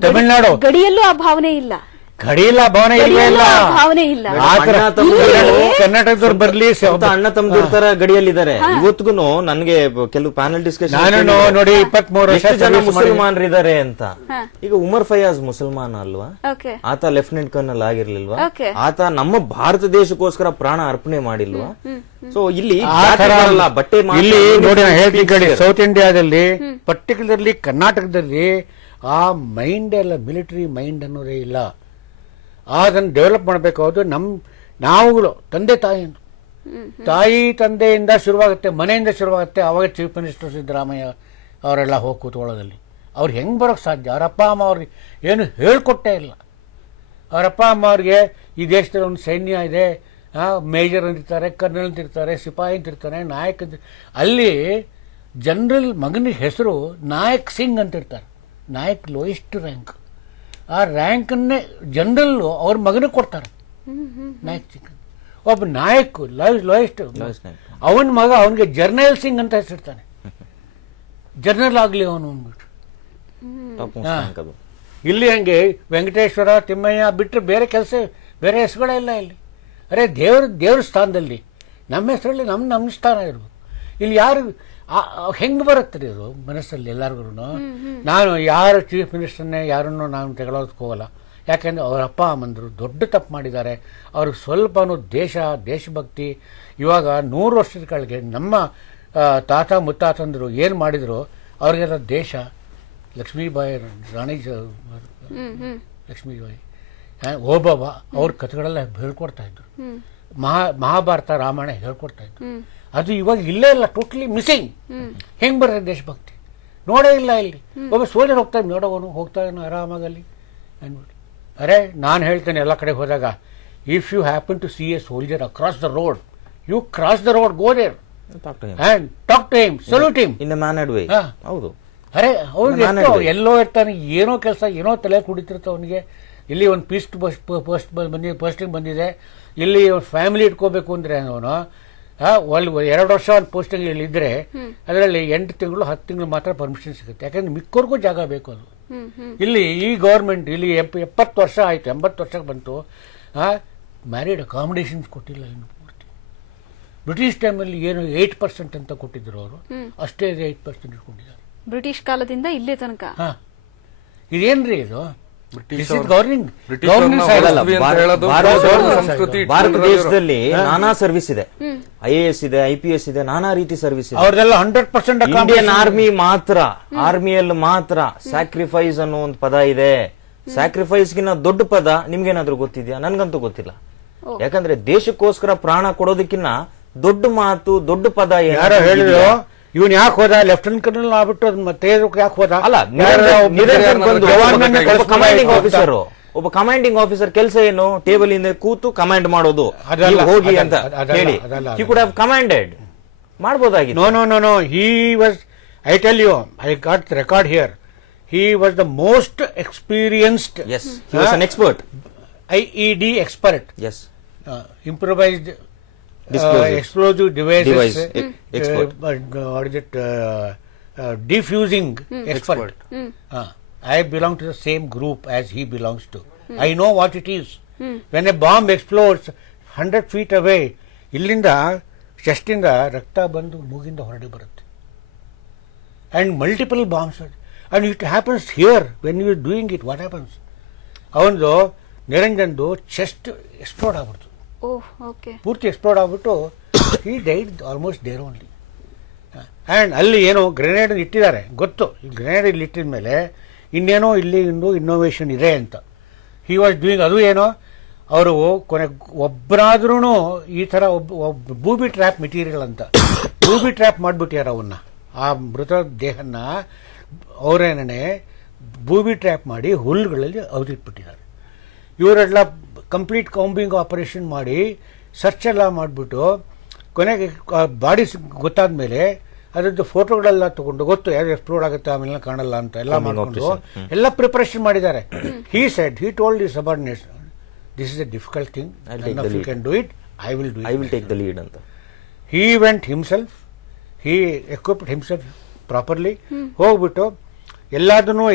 ತಮಿಳ್ನಾಡು. ಗಡಿಯಲ್ಲೂ ಆ ಭಾವನೆ ಇಲ್ಲ. ಗಡಿ ಇಲ್ಲ. ಭವನ ಇಲ್ಲ. ಆ ಭಾವನೆ ಇಲ್ಲ ಕರ್ನಾಟಕದವ್ರು ಬರ್ಲಿ ಸ್ವಂತ ಅಣ್ಣ ತಮ್ಮದಿರ ತರ ಗಡಿಯಲ್ಲಿದ್ದಾರೆ. ಇವತ್ತಿಗೂ ನನ್ಗೆ ಕೆಲವು ಪ್ಯಾನಲ್ ಡಿಸ್ಕಷನ್ ನಾನು ನೋಡಿ ಇಪ್ಪತ್ಮೂರು ವರ್ಷ ಎಷ್ಟು ಜನ ಮುಸಲ್ಮಾನರಿದ್ದಾರೆ ಅಂತ. ಈಗ ಉಮರ್ ಫಯಾಜ್ ಮುಸಲ್ಮಾನ ಅಲ್ವಾ? ಆತ ಲೆಫ್ಟಿನೆಂಟ್ ಕರ್ನಲ್ ಆಗಿರ್ಲಿಲ್ವಾ? ಆತ ನಮ್ಮ ಭಾರತ ದೇಶಕ್ಕೋಸ್ಕರ ಪ್ರಾಣ ಅರ್ಪಣೆ ಮಾಡಿಲ್ವಾ? ಸೊ ಇಲ್ಲಿ ಬಟ್ಟೆ ಇಲ್ಲಿ ನೋಡಿ ಹೇಳ್ತೀನಿ ಕೇಳಿ ಸೌತ್ ಇಂಡಿಯಾದಲ್ಲಿ ಪರ್ಟಿಕ್ಯುಲರ್ಲಿ ಕರ್ನಾಟಕದಲ್ಲಿ ಆ ಮೈಂಡ್ ಎಲ್ಲ ಮಿಲಿಟರಿ ಮೈಂಡ್ ಅನ್ನೋದೇ ಇಲ್ಲ. ಅದನ್ನು ಡೆವಲಪ್ ಮಾಡಬೇಕಾದ್ರು ನಮ್ಮ ನಾವುಗಳು ತಂದೆ ತಾಯಿ ತಾಯಿ ತಂದೆಯಿಂದ ಶುರುವಾಗುತ್ತೆ ಮನೆಯಿಂದ ಶುರುವಾಗುತ್ತೆ ಅವಾಗ ಚೀಫ್ ಮಿನಿಸ್ಟರ್ ಸಿದ್ದರಾಮಯ್ಯ ಅವರೆಲ್ಲ ಹೋಗಿ ಕೂತ್ಕೊಳ್ಳೋದಲ್ಲಿ. ಅವ್ರು ಹೆಂಗೆ ಬರೋಕ್ಕೆ ಸಾಧ್ಯ? ಅವ್ರ ಅಪ್ಪ ಅಮ್ಮ ಅವ್ರಿಗೆ ಏನು ಹೇಳ್ಕೊಟ್ಟೇ ಇಲ್ಲ. ಅವ್ರ ಅಪ್ಪ ಅಮ್ಮ ಅವ್ರಿಗೆ ಈ ದೇಶದಲ್ಲಿ ಒಂದು ಸೈನ್ಯ ಇದೆ ಮೇಜರ್ ಅಂತಿರ್ತಾರೆ ಕರ್ನಲ್ ಅಂತಿರ್ತಾರೆ ಸಿಪಾಯಿ ಅಂತಿರ್ತಾರೆ ನಾಯಕ್ ಅಂತ ಅಲ್ಲಿ ಜನರಲ್ ಮಗನಿಗೆ ಹೆಸರು ನಾಯಕ್ ಸಿಂಗ್ ಅಂತಿರ್ತಾರೆ. Naik lowest rank. ಆ ರ್ಯಾಂಕನ್ನೇ ಜನರಲ್ಲು ಅವ್ರ ಮಗನಿಗೆ ಕೊಡ್ತಾರೆ. ನಾಯಕ್. ಒಬ್ಬ ನಾಯಕ್ ಲೋಯೆಸ್ಟ್. ಅವನ ಮಗ ಅವನಿಗೆ ಜರ್ನಲ್ ಸಿಂಗ್ ಅಂತ ಹೆಸರಿರ್ತಾನೆ ಜರ್ನಲ್ ಆಗಲಿ ಅವನು ಅಂದ್ಬಿಟ್ಟು. ಇಲ್ಲಿ ಹಂಗೆ ವೆಂಕಟೇಶ್ವರ ತಿಮ್ಮಯ್ಯ ಬಿಟ್ಟರೆ ಬೇರೆ ಕೆಲಸ ಬೇರೆ ಹೆಸರುಗಳೇ ಇಲ್ಲ ಇಲ್ಲಿ. ಅರೆ ದೇವ್ರ ದೇವ್ರ ಸ್ಥಾನದಲ್ಲಿ. ನಮ್ಮ ಹೆಸರಲ್ಲಿ ನಮ್ಮ ನಮ್ಮ ಸ್ಥಾನ ಇರಬೇಕು ಇಲ್ಲಿ ಯಾರು ಹೆಂಗ್ ಬರುತ್ತೆ ರೀ ಅದು ಮನಸ್ಸಲ್ಲಿ ಎಲ್ಲರಿಗೂ ನಾನು ಯಾರು ಚೀಫ್ ಮಿನಿಸ್ಟರ್ನೇ ಯಾರನ್ನು ನಾನು ತಗೊಳ್ಳೋದಕ್ಕೆ ಹೋಗಲ್ಲ. ಯಾಕೆಂದ್ರೆ ಅವ್ರ ಅಪ್ಪ ಅಮ್ಮಂದರು ದೊಡ್ಡ ತಪ್ಪು ಮಾಡಿದ್ದಾರೆ. ಅವ್ರಿಗೆ ಸ್ವಲ್ಪನೂ ದೇಶ ದೇಶಭಕ್ತಿ ಇವಾಗ ನೂರು ವರ್ಷದ ಕೆಳಗೆ ನಮ್ಮ ತಾತ ಮುತ್ತಾತಂದರು ಏನು ಮಾಡಿದ್ರು? ಅವ್ರಿಗೆಲ್ಲ ದೇಶ ಲಕ್ಷ್ಮೀಬಾಯಿ ರಾಣಿ ಲಕ್ಷ್ಮೀಬಾಯಿ ಓಬವ್ವ ಅವ್ರ ಕಥೆಗಳೆಲ್ಲ ಹೇಳ್ಕೊಡ್ತಾ ಇದ್ರು. ಮಹಾ ಮಹಾಭಾರತ ರಾಮಾಯಣ ಹೇಳ್ಕೊಡ್ತಾ ಇದ್ರು. ಅದು ಇವಾಗ ಇಲ್ಲೇ ಇಲ್ಲ ಟೋಟಲಿ ಮಿಸ್ಸಿಂಗ್ ಹೆಂಗ್ ಬರ್ತದೆ ದೇಶಭಕ್ತಿ? ನೋಡೇ ಇಲ್ಲ ಇಲ್ಲಿ. ಒಬ್ಬ ಸೋಲ್ಜರ್ ಹೋಗ್ತಾ ನೋಡೋವನು ಹೋಗ್ತಾ ಇದ್ದಾನೆ ಆರಾಮಾಗಿ ಅಲ್ಲಿ ಅಂದ್ಬಿಟ್ಟು ಅರೆ ನಾನು ಹೇಳ್ತೇನೆ ಎಲ್ಲ ಕಡೆ ಹೋದಾಗ if you happen to see a soldier across the road you cross the road go there talk to him salute him in mannered way. ಹೌದು. ಅರೆ ಅವ್ರಿಗೆ ಎಲ್ಲೋ ಇರ್ತಾನೆ ಏನೋ ಕೆಲಸ ಏನೋ ತಲೆ ಕುಡಿತಿರ್ತ ಅವನಿಗೆ. ಇಲ್ಲಿ ಒಂದು ಪೀಸ್ಟ್ ಪೋಸ್ಟ್ ಬಂದಿದೆ ಪೋಸ್ಟಿಂಗ್ ಬಂದಿದೆ. ಇಲ್ಲಿ ಫ್ಯಾಮಿಲಿ ಇಟ್ಕೋಬೇಕು ಅಂದ್ರೆ ಅವನು ಅಲ್ಲಿ ಎರಡು ವರ್ಷ ಒಂದು ಪೋಸ್ಟಿಂಗ್ ಇಲ್ಲಿ ಇದ್ರೆ ಅದರಲ್ಲಿ ಎಂಟು ತಿಂಗಳು ಹತ್ತು ತಿಂಗಳು ಮಾತ್ರ ಪರ್ಮಿಷನ್ ಸಿಗುತ್ತೆ. ಯಾಕಂದ್ರೆ ಮಿಕ್ಕೋರ್ಗೂ ಜಾಗ ಬೇಕು ಅದು. ಇಲ್ಲಿ ಈ ಗೌರ್ಮೆಂಟ್ ಇಲ್ಲಿ ಎಪ್- ಎಪ್ಪತ್ತು ವರ್ಷ ಆಯ್ತು ಎಂಬತ್ತು ವರ್ಷಕ್ಕೆ ಬಂತು. ಮ್ಯಾರಿಡ್ ಅಕಾಮಿಡೇಷನ್ಸ್ ಕೊಟ್ಟಿಲ್ಲ ಇನ್ನು ಪೂರ್ತಿ. ಬ್ರಿಟಿಷ್ ಟೈಮಲ್ಲಿ ಏನು ಏಟ್ ಪರ್ಸೆಂಟ್ ಅಂತ ಕೊಟ್ಟಿದ್ರು ಅವರು. ಅಷ್ಟೇ ಏಟ್ ಪರ್ಸೆಂಟ್ ಇಟ್ಕೊಂಡಿದ್ದಾರೆ. ಬ್ರಿಟಿಷ್ ಕಾಲದಿಂದ ಇಲ್ಲೇ ತನಕ? ಹಾ. ಇದೇನ್ರಿ ಇದು? ಭಾರತ-. ದೇಶದಲ್ಲಿ ನಾನಾ ಸರ್ವಿಸ್ ಇದೆ. ಐ ಎ ಎಸ್ ಇದೆ ಐ ಪಿ ಎಸ್ ಇದೆ ನಾನಾ ರೀತಿ ಸರ್ವಿಸ್ ಇದೆ. ಅವ್ರದೆಲ್ಲ ಹಂಡ್ರೆಡ್ ಪರ್ಸೆಂಟ್ ಇಂಡಿಯನ್ ಆರ್ಮಿ ಮಾತ್ರ ಆರ್ಮಿಯಲ್ಲಿ ಮಾತ್ರ ಸ್ಯಾಕ್ರಿಫೈಸ್ ಅನ್ನೋ ಒಂದು ಪದ ಇದೆ. ಸ್ಯಾಕ್ರಿಫೈಸ್ ಗಿನ್ನ ದೊಡ್ಡ ಪದ ನಿಮ್ಗೇನಾದ್ರೂ ಗೊತ್ತಿದ್ಯಾ? ನನ್ಗಂತೂ ಗೊತ್ತಿಲ್ಲ. ಯಾಕಂದ್ರೆ ದೇಶಕ್ಕೋಸ್ಕರ ಪ್ರಾಣ ಕೊಡೋದಕ್ಕಿನ್ನ ದೊಡ್ಡ ಮಾತು ದೊಡ್ಡ ಪದ ಯಾರೋ ಹೇಳಿದ್ರು ಇವನ್ ಯಾಕೆ ಹೋದ? ಲೆಫ್ಟಿನೆಂಟ್ ಕರ್ನಲ್ ಆಗ್ಬಿಟ್ಟು ಅದನ್ನ ಮತ್ತೆ ಯಾಕೆ ಹೋದ? ಅಲ್ಲ ಕಮಾಂಡಿಂಗ್ ಆಫೀಸರ್ ಒಬ್ಬ ಕಮಾಂಡಿಂಗ್ ಆಫೀಸರ್ ಕೆಲಸ ಏನು? ಟೇಬಲ್ ಇಂದ ಕೂತು ಕಮಾಂಡ್ ಮಾಡೋದು. ಹೋಗಿ ಅಂತ ಹೇಳಿ. You he could have commanded ಮಾಡ್ಬೋದಾಗಿ no no no no was, I tell you, I got the record here. He was the most experienced yes he was an expert IED expert, yes uh, uh, Explosive. devices, Device, uh, e- expert. uh, uh, what is it, uh, uh, diffusing expert. Uh, I belong to the same group as he belongs to. I know what it is. When a bomb explodes 100 feet away, ಇಲ್ಲಿಂದ ಚೆಸ್ಟಿಂದ ರಕ್ತ ಬಂದು ಮೂಗಿಂದ ಹೊರಡೆ ಬರುತ್ತೆ and multiple bombs and it happens here when you doing it what happens ಅವನದು ನಿರಂಜನ್ದು chest ಆಗ್ಬಿಡ್ತು okay ಪೂರ್ತಿ ಎಕ್ಸ್ಪ್ಲೋರ್ಡ್ ಆಗ್ಬಿಟ್ಟು ಈ died almost there only and ಅಲ್ಲಿ ಏನೋ ಗ್ರೆನೇಡ್ ಇಟ್ಟಿದ್ದಾರೆ. ಗೊತ್ತು. ಗ್ರೆನೇಡ್ ಇಲ್ಲಿ ಇಟ್ಟಿದ ಮೇಲೆ ಇನ್ನೇನೋ ಇಲ್ಲಿ ಇನ್ನು ಇನ್ನೋವೇಷನ್ ಇದೆ ಅಂತ. ಹಿ ವಾಸ್ ಡೂಯಿಂಗ್ ಅದು ಏನೋ? ಅವರು ಕೊನೆ ಒಬ್ಬರಾದ್ರೂ ಈ ಥರ ಒಬ್ಬ ಒಬ್ಬ ಬೂಬಿ ಟ್ರ್ಯಾಪ್ ಮೆಟೀರಿಯಲ್ ಅಂತ. ಬೂಬಿ ಟ್ರ್ಯಾಪ್ ಮಾಡಿಬಿಟ್ಟಿಯಾರ ಅವನ್ನ. ಆ ಮೃತ ದೇಹನ ಅವರೇನೇ ಬೂಬಿ ಟ್ರ್ಯಾಪ್ ಮಾಡಿ ಹುಲ್ಲುಗಳಲ್ಲಿ ಅವಧಿಟ್ಬಿಟ್ಟಿದ್ದಾರೆ ಇವರೆಲ್ಲ ಕಂಪ್ಲೀಟ್ ಕೌಂಬಿಂಗ್ ಆಪರೇಷನ್ ಮಾಡಿ ಸರ್ಚ್ ಎಲ್ಲ ಮಾಡಿಬಿಟ್ಟು ಕೊನೆಗೆ ಬಾಡಿ ಗೊತ್ತಾದ ಮೇಲೆ ಅದರದ್ದು ಫೋಟೋಗಳೆಲ್ಲ ತಗೊಂಡು ಗೊತ್ತು ಯಾರು ಎಕ್ಸ್ಪ್ಲೋರ್ ಆಗುತ್ತೆ ಆಮೇಲೆ ಕಾಣಲ್ಲ ಅಂತ ಎಲ್ಲ ಮಾಡಿಕೊಂಡು ಎಲ್ಲ ಪ್ರಿಪರೇಷನ್ ಮಾಡಿದ್ದಾರೆ. He said he told the subordinates this is a difficult thing you. Can do it I will do I will take the lead ಅಂತ. He went himself he equipped himself properly ಹೋಗ್ಬಿಟ್ಟು ಎಲ್ಲದನ್ನು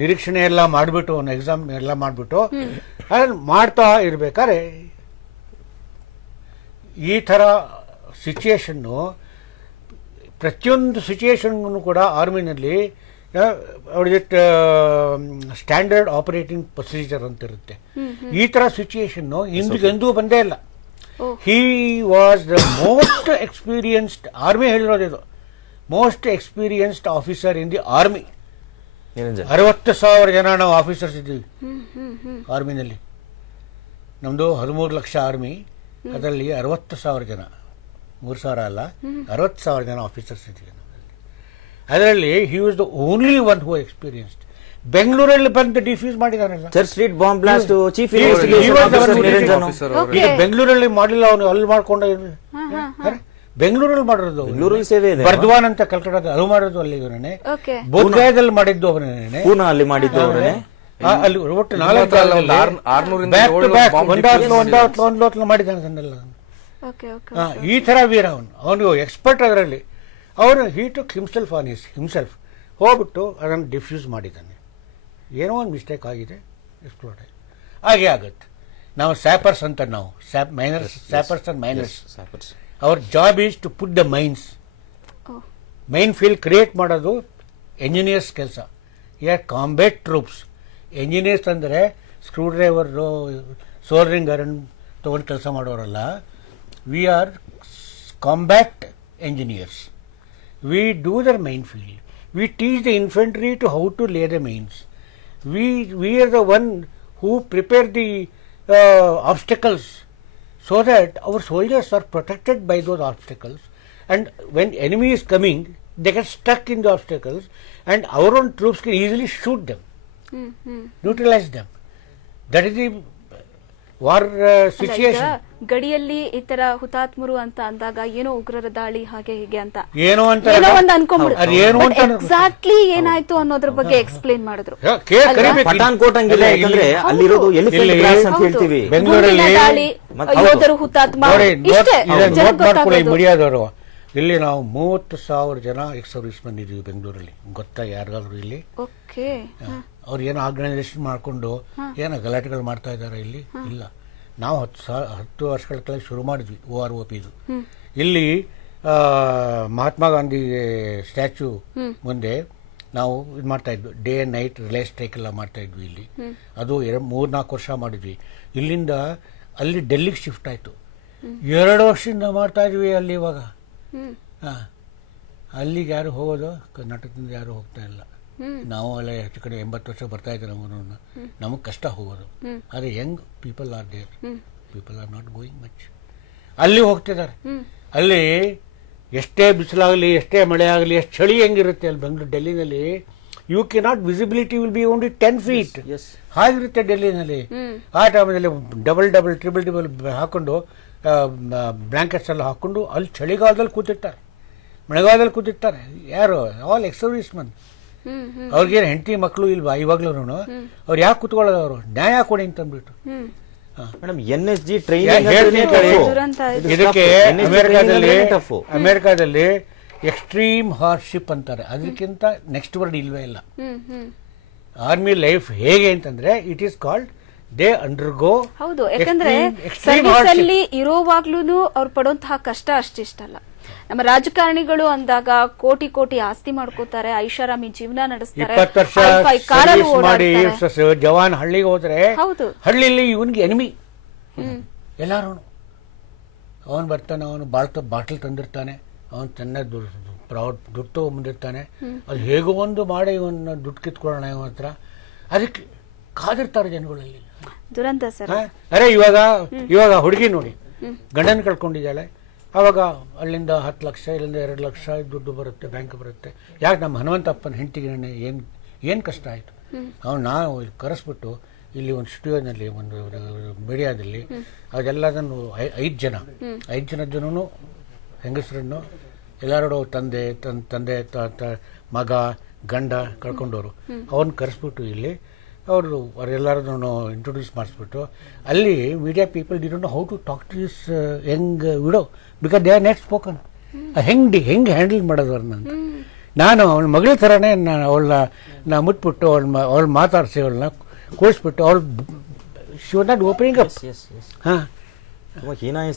ನಿರೀಕ್ಷಣೆ ಎಲ್ಲ ಮಾಡಿಬಿಟ್ಟು ಒಂದು exam ಎಲ್ಲ ಮಾಡಿಬಿಟ್ಟು ಅದನ್ನು ಮಾಡ್ತಾ ಇರ್ಬೇಕಾದ್ರೆ ಈ ಥರ ಸಿಚುಯೇಷನ್ನು ಪ್ರತಿಯೊಂದು ಸಿಚುಯೇಷನ್ಗೂ ಕೂಡ ಆರ್ಮಿನಲ್ಲಿ ಅವಳಿಗೆ ಸ್ಟ್ಯಾಂಡರ್ಡ್ ಆಪರೇಟಿಂಗ್ ಪ್ರೊಸೀಜರ್ ಅಂತ ಇರುತ್ತೆ. ಈ ಥರ ಸಿಚುಯೇಷನ್ನು ಹಿಂದಿಗೆಂದೂ ಎಂದೂ ಬಂದೇ ಇಲ್ಲ. He was the most experienced army ಹೇಳಿರೋದು most experienced officer in the army ಅರವತ್ತು ಸಾವಿರ ಜನ ನಾವು ಆಫೀಸರ್ಸ್ ಇದ್ದೀವಿ. ಆರ್ಮಿನಲ್ಲಿ. ನಮ್ದು ಹದಿಮೂರು ಲಕ್ಷ ಆರ್ಮಿ. ಅದರಲ್ಲಿ ಅರವತ್ತು ಸಾವಿರ ಜನ. ಮೂರು ಸಾವಿರ ಅಲ್ಲ ಅರವತ್ತು ಸಾವಿರ ಜನ ಆಫೀಸರ್ಸ್ ಇದ್ದೀವಿ ನಮ್ಮಲ್ಲಿ ಅದರಲ್ಲಿ he was the only one who experienced ಬೆಂಗಳೂರಲ್ಲಿ ಬಂದು defuse ಮಾಡಿದಾನಲ್ಲ. Church street bomb blast chief ಬೆಂಗಳೂರಲ್ಲಿ ಮಾಡಿಲ್ಲ ಅವನು ಅಲ್ಲಿ ಮಾಡ್ಕೊಂಡ ಬೆಂಗಳೂರಲ್ಲಿ ಮಾಡಿರೋದು. ಬೆಂಗಳೂರಲ್ಲಿ ಸೇವೆ ಇದೆ. ಬರ್ದ್ವಾನ್ ಅಂತ ಕಲ್ಕಟ್ಟದ ಅದು ಮಾಡೋದು ಅಲ್ಲಿ ಇವರೇ ಓಕೆ ಬೋಧಗಯದಲ್ಲಿ ಮಾಡಿದ್ದು ಅವನೇ ಪೂನಾ ಅಲ್ಲಿ ಮಾಡಿದ್ದು ಅವರೇ ಅಲ್ಲಿ ಒಟ್ಟು ನಾಲ್ಕು ಮಾಡಿದ್ದಾನೆ ಅದನ್ನೆಲ್ಲ ಓಕೆ ಓಕೆ ಈ ತರ ವೀರ ಅವನು. ಅವನು ಎಕ್ಸ್ಪರ್ಟ್ ಅದರಲ್ಲಿ. ಅವನು he took himself on his himself ಹೋಗ್ಬಿಟ್ಟು ಅದನ್ನು ಡಿಫ್ಯೂಸ್ ಮಾಡಿದ್ದಾನೆ. ಏನೋ ಒಂದು ಮಿಸ್ಟೇಕ್ ಆಗಿದೆ ಎಕ್ಸ್ಪ್ಲೋರ್ಡ್ ಆಗಿ ಹಾಗೆ ಆಗುತ್ತೆ. ನಾವು ಸ್ಯಾಪರ್ಸ್ ಅಂತ ನಾವು. Sap miners sappers and miners our job is to put the mines minefield create ಮಾಡೋದು ಎಂಜಿನಿಯರ್ಸ್ ಕೆಲಸ. ಯಾರ್ ಕಾಂಬ್ಯಾಟ್ ಟ್ರೂಪ್ಸ್ ಎಂಜಿನಿಯರ್ಸ್ ಅಂದರೆ ಸ್ಕ್ರೂ ಡ್ರೈವರು ಸೋಲ್ರಿಂಗ್ ಐರನ್ ತೊಗೊಂಡು ಕೆಲಸ ಮಾಡೋರಲ್ಲ. We are combat engineers we do their minefield we teach the infantry to how to lay the mines we we are the one who prepare the obstacles so that our soldiers are protected by those obstacles and when enemy is coming they get stuck in the obstacles and our own troops can easily shoot them mm-hmm. neutralize them that is the uh, ಗಡಿಯಲ್ಲಿ ಈ ತರ ಹುತಾತ್ಮರು ಅಂತ ಅಂದಾಗ ಏನೋ ಉಗ್ರರ ದಾಳಿ ಹಾಗೆ ಹೀಗೆ ಅಂತ. ಏನೋ ಅಂತ ಒಂದು ಅನ್ಕೊಂಡ್ಬಿಡ್ತು ಅದು ಏನು ಅಂತ ಎಕ್ಸಾಕ್ಟ್ಲಿ ಏನಾಯ್ತು ಅನ್ನೋದ್ರ ಬಗ್ಗೆ ಎಕ್ಸ್ಪ್ಲೇನ್ ಮಾಡಿದ್ರು. ಕೇ- ಅಲ್ವಾ? ಕರಿಬೇಕು. ಪಠಾನ್ ಕೋಟ್ ಹಂಗಿಲ್ಲ ಯಾಕಂದ್ರೆ ಇಲ್ಲಿ- ಅಲ್ಲಿರೋದು ಎಲಿಫೆಂಟ್ ಇಲ್ಲಿ- ಗ್ರಾಸ್ ಅಂತ ಹೇಳ್ತೀವಿ. ಬೆಂಗಳೂರಲ್ಲಿ ಗುಂಡಿನ ದಾಳಿ ಯೋಧರು ಹುತಾತ್ಮ ನೋಡಿ ಇಷ್ಟೇ. ಮೀಡಿಯಾದವರು ಇಲ್ಲಿ ನಾವು ಮೂವತ್ತು ಸಾವಿರ ಜನ ಎಕ್ಸ್ ಸರ್ವಿಸ್ ಬಂದಿದ್ದೀವಿ ಬೆಂಗಳೂರಲ್ಲಿ. ಗೊತ್ತಾ ಯಾರಿಗಾದ್ರು ಇಲ್ಲಿ? ಓಕೆ ಅವ್ರು ಏನು ಆರ್ಗನೈಸೇಷನ್ ಮಾಡಿಕೊಂಡು ಏನೋ ಗಲಾಟೆಗಳು ಮಾಡ್ತಾ ಇದ್ದಾರೆ ಇಲ್ಲಿ? ಇಲ್ಲ. ನಾವು ಹತ್ತು ಸಾ, ಹತ್ತು ವರ್ಷಗಳ ಕೆಳಗೆ ಶುರು ಮಾಡಿದ್ವಿ, ಓ ಆರ್ ಒ ಪಿದು ಇಲ್ಲಿ ಮಹಾತ್ಮ ಗಾಂಧಿ ಸ್ಟ್ಯಾಚು ಮುಂದೆ ನಾವು ಇದು ಮಾಡ್ತಾ ಇದ್ವಿ. Day and night relay strike ಎಲ್ಲ ಮಾಡ್ತಾ ಇದ್ವಿ ಇಲ್ಲಿ. ಅದು ಎರಡು ಮೂರು ನಾಲ್ಕು ವರ್ಷ ಮಾಡಿದ್ವಿ. ಇಲ್ಲಿಂದ ಅಲ್ಲಿ ಡೆಲ್ಲಿಗೆ ಶಿಫ್ಟ್ ಆಯಿತು. ಎರಡು ವರ್ಷದಿಂದ ಮಾಡ್ತಾ ಇದ್ವಿ ಅಲ್ಲಿ ಇವಾಗ. ಹಾ. ಅಲ್ಲಿಗೆ ಯಾರು ಹೋಗೋದು? ಕರ್ನಾಟಕದಿಂದ ಯಾರು ಹೋಗ್ತಾ ಇಲ್ಲ. ನಾವು ಎಲ್ಲ ಹೆಚ್ಚು ಕಡೆ ಎಂಬತ್ತು ವರ್ಷ ಬರ್ತಾ ಇದ್ದಾರೆ ನಮ್ಮನ್ನು ನಮಗೆ ಕಷ್ಟ ಹೋಗೋದು. ಆದರೆ young people are there people are not going much ಅಲ್ಲಿ ಹೋಗ್ತಿದ್ದಾರೆ. ಅಲ್ಲಿ ಎಷ್ಟೇ ಬಿಸಿಲಾಗಲಿ ಎಷ್ಟೇ ಮಳೆ ಆಗಲಿ ಎಷ್ಟು ಚಳಿ ಹೆಂಗಿರುತ್ತೆ ಅಲ್ಲಿ Bengaluru ಡೆಲ್ಲಿನಲ್ಲಿ you can not visibility will be only ten feet. ಹಾಗಿರುತ್ತೆ ಡೆಲ್ಲಿನಲ್ಲಿ. ಆ ಟೈಮಲ್ಲಿ ಡಬಲ್ ಡಬಲ್ ಟ್ರಿಬಲ್ ಟ್ರಿಬಲ್ ಹಾಕೊಂಡು ಬ್ಲ್ಯಾಂಕೆಟ್ಸ್ ಎಲ್ಲ ಹಾಕೊಂಡು ಅಲ್ಲಿ ಚಳಿಗಾಲದಲ್ಲಿ ಕೂತಿರ್ತಾರೆ. ಮಳೆಗಾಲದಲ್ಲಿ ಕೂತಿರ್ತಾರೆ. ಯಾರು? ಆಲ್ ಎಕ್ಸರ್ವಿಸ್ ಮನ್ ಅವ್ರಿಗೇನು ಹೆಂಡತಿ ಮಕ್ಕಳು ಇಲ್ವಾ? ಇವಾಗ್ಲೂ ಅವ್ರು ಯಾಕೆ ಕುತ್ಕೊಳ್ಳೋದು ಅವರು? ನ್ಯಾಯ ಕೊಡಿ ಅಂತ ಅಂದ್ಬಿಟ್ಟು ಹ್ಮ್. Madam N S G training. ಇದಕ್ಕೆ ಅಮೆರಿಕಾದಲ್ಲಿ. ಅಮೆರಿಕಾದಲ್ಲಿ ಎಕ್ಸ್ಟ್ರೀಮ್ ಹಾರ್ಡ್ಶಿಪ್ ಅಂತಾರೆ. ಅದಕ್ಕಿಂತ ನೆಕ್ಸ್ಟ್ ವರ್ಡ್ ಇಲ್ವೇ ಇಲ್ಲ. ಹ್ಮ್ ಹ್ಮ್. ಆರ್ಮಿ ಲೈಫ್ ಹೇಗೆ ಅಂತಂದ್ರೆ it is called they undergo ಹೌದು ಯಾಕಂದ್ರೆ ಸರ್ವಿಸ್ ಅಲ್ಲಿ ಇರೋವಾಗ್ಲೂ ಅವ್ರು ಪಡುವಂತಹ ಕಷ್ಟ ಅಷ್ಟಿಷ್ಟಲ್ಲ. ನಮ್ಮ ರಾಜಕಾರಣಿಗಳು ಅಂದಾಗ ಕೋಟಿ ಕೋಟಿ ಆಸ್ತಿ ಮಾಡ್ಕೋತಾರೆ ಐಷಾರಾಮಿ ಜೀವನ ನಡೆಸ್ತಾರೆ. ಜವಾನ್ ಹಳ್ಳಿಗೆ ಹೋದ್ರೆ ಹೌದು. ಹಳ್ಳಿಲಿ ಇವನ್ಗೆ ಎನಿಮಿ ಎಲ್ಲಾರು ಅವನು ಬರ್ತಾನೆ ಅವನು ಬಾಳ್ತ ಬಾಟ್ಲ್ ತಂದಿರ್ತಾನೆ ಅವನು ಚೆನ್ನಾಗಿ ದುಡ್ಡು ದುಡ್ಡು ಅದು ಹೇಗೋ ಒಂದು ಮಾಡಿ ಇವನ್ನ ದುಡ್ಡು ಕಿತ್ಕೊಳ್ಳೋಣ ಇವನ ಹತ್ರ. ಅದಕ್ಕೆ ಕಾದಿರ್ತಾರೆ ಜನಗಳಲ್ಲಿ ದುರಂತ ಸರ್? ಅರೆ ಇವಾಗ ಇವಾಗ ಹುಡುಗಿ ನೋಡಿ. ಗಂಡನ ಕಳ್ಕೊಂಡಿದ್ದಾಳೆ. ಅವಾಗ ಅಲ್ಲಿಂದ ಹತ್ತು ಲಕ್ಷ ಇಲ್ಲಿಂದ ಎರಡು ಲಕ್ಷ ದುಡ್ಡು ಬರುತ್ತೆ ಬ್ಯಾಂಕ್ ಬರುತ್ತೆ. ಯಾಕೆ ನಮ್ಮ ಹನುಮಂತಪ್ಪನ ಹೆಂಡತಿಗೆ ಏನು ಏನು ಕಷ್ಟ ಆಯಿತು? ಅವ್ನು ನಾವು ಇಲ್ಲಿ ಕರೆಸ್ಬಿಟ್ಟು ಇಲ್ಲಿ ಒಂದು ಸ್ಟುಡಿಯೋನಲ್ಲಿ ಒಂದು ಮೀಡಿಯಾದಲ್ಲಿ ಅದೆಲ್ಲದನ್ನು ಐದು ಜನ. ಐದು ಜನ ಜನನು ಹೆಂಗಸರನ್ನು ಎಲ್ಲರೂ ತಂದೆ ತನ್ ತಂದೆ ಮಗ ಗಂಡ ಕಳ್ಕೊಂಡವರು. ಅವನ್ನ ಕರೆಸ್ಬಿಟ್ಟು ಇಲ್ಲಿ ಅವರು ಅವರೆಲ್ಲರನ್ನು ಇಂಟ್ರೊಡ್ಯೂಸ್ ಮಾಡಿಸ್ಬಿಟ್ಟು ಅಲ್ಲಿ media people they know how to talk to this young widow because they are not spoken ಹೆಂಗೆ ಹೆಂಗೆ ಹ್ಯಾಂಡಲ್ ಮಾಡೋದು ಅವ್ರನ್ನ ಅಂತ ನಾನು ಅವಳ ಮಗಳ ಥರನೇ ನಾನು ಅವಳನ್ನ ನಾ ಮುಟ್ಬಿಟ್ಟು ಅವಳ ಅವಳು ಮಾತಾಡಿಸಿ ಅವಳನ್ನ ಕೂರಿಸ್ಬಿಟ್ಟು ಅವಳು she was not opening up ಹಾಂ. ಹೀನಾಯ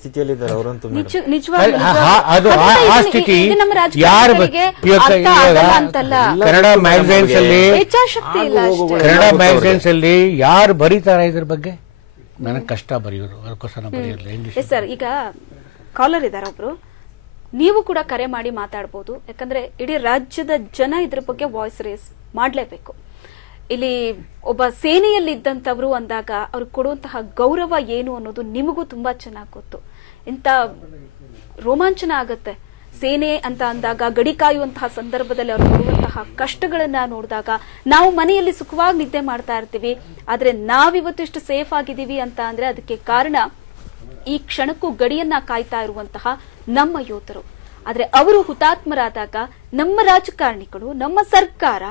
ಅವರಂತೂ ನಿಜವಾಗ್ಲೂ- ಆ- ಆ- ಅದು ಆ- ಸ್ಥಿತಿ ಯಾರು ಕನ್ನಡ ಮ್ಯಾಗಝೈನ್ಸ್ ಅಲ್ಲಿ ಕನ್ನಡ ಮ್ಯಾಗಝೈನ್ಸ್ ಅಲ್ಲಿ ಯಾರು ಬರೀತಾರೆ ಇದ್ರ ಬಗ್ಗೆ? ನನಗೆ ಕಷ್ಟ ಬರೆಯೋದು ಅದಕ್ಕೋಸ್ಕರ ಬರೆಯೋದಿಲ್ಲ. ಇಂಗ್ಲಿಷ್ ಸರ್ ಈಗ ಕಾಲರ್ ಇದಾರೆ ಒಬ್ರು. ನೀವು ಕೂಡ ಕರೆ ಮಾಡಿ ಮಾತಾಡ್ಬೋದು. ಯಾಕಂದ್ರೆ ಇಡೀ ರಾಜ್ಯದ ಜನ ಇದ್ರ ಬಗ್ಗೆ ವಾಯ್ಸ್ ರೇಸ್ ಮಾಡಲೇಬೇಕು. ಇಲ್ಲಿ ಒಬ್ಬ ಸೇನೆಯಲ್ಲಿ ಇದ್ದಂತವ್ರು ಅಂದಾಗ ಅವ್ರು ಕೊಡುವಂತಹ ಗೌರವ ಏನು ಅನ್ನೋದು ನಿಮಗೂ ತುಂಬಾ ಚೆನ್ನಾಗಿ ಗೊತ್ತು. ಇಂಥ ರೋಮಾಂಚನ ಆಗತ್ತೆ. ಸೇನೆ ಅಂತ ಅಂದಾಗ, ಗಡಿ ಕಾಯುವಂತಹ ಸಂದರ್ಭದಲ್ಲಿ ಅವ್ರು ಕೊಡುವಂತಹ ಕಷ್ಟಗಳನ್ನ ನೋಡಿದಾಗ ನಾವು ಮನೆಯಲ್ಲಿ ಸುಖವಾಗಿ ನಿದ್ದೆ ಮಾಡ್ತಾ ಇರ್ತೀವಿ. ಆದ್ರೆ ನಾವಿವತ್ತಿಷ್ಟು ಸೇಫ್ ಆಗಿದ್ದೀವಿ ಅಂತ ಅಂದ್ರೆ ಅದಕ್ಕೆ ಕಾರಣ ಈ ಕ್ಷಣಕ್ಕೂ ಗಡಿಯನ್ನ ಕಾಯ್ತಾ ಇರುವಂತಹ ನಮ್ಮ ಯೋಧರು. ಆದ್ರೆ ಅವರು ಹುತಾತ್ಮರಾದಾಗ ನಮ್ಮ ರಾಜಕಾರಣಿಗಳು ನಮ್ಮ ಸರ್ಕಾರ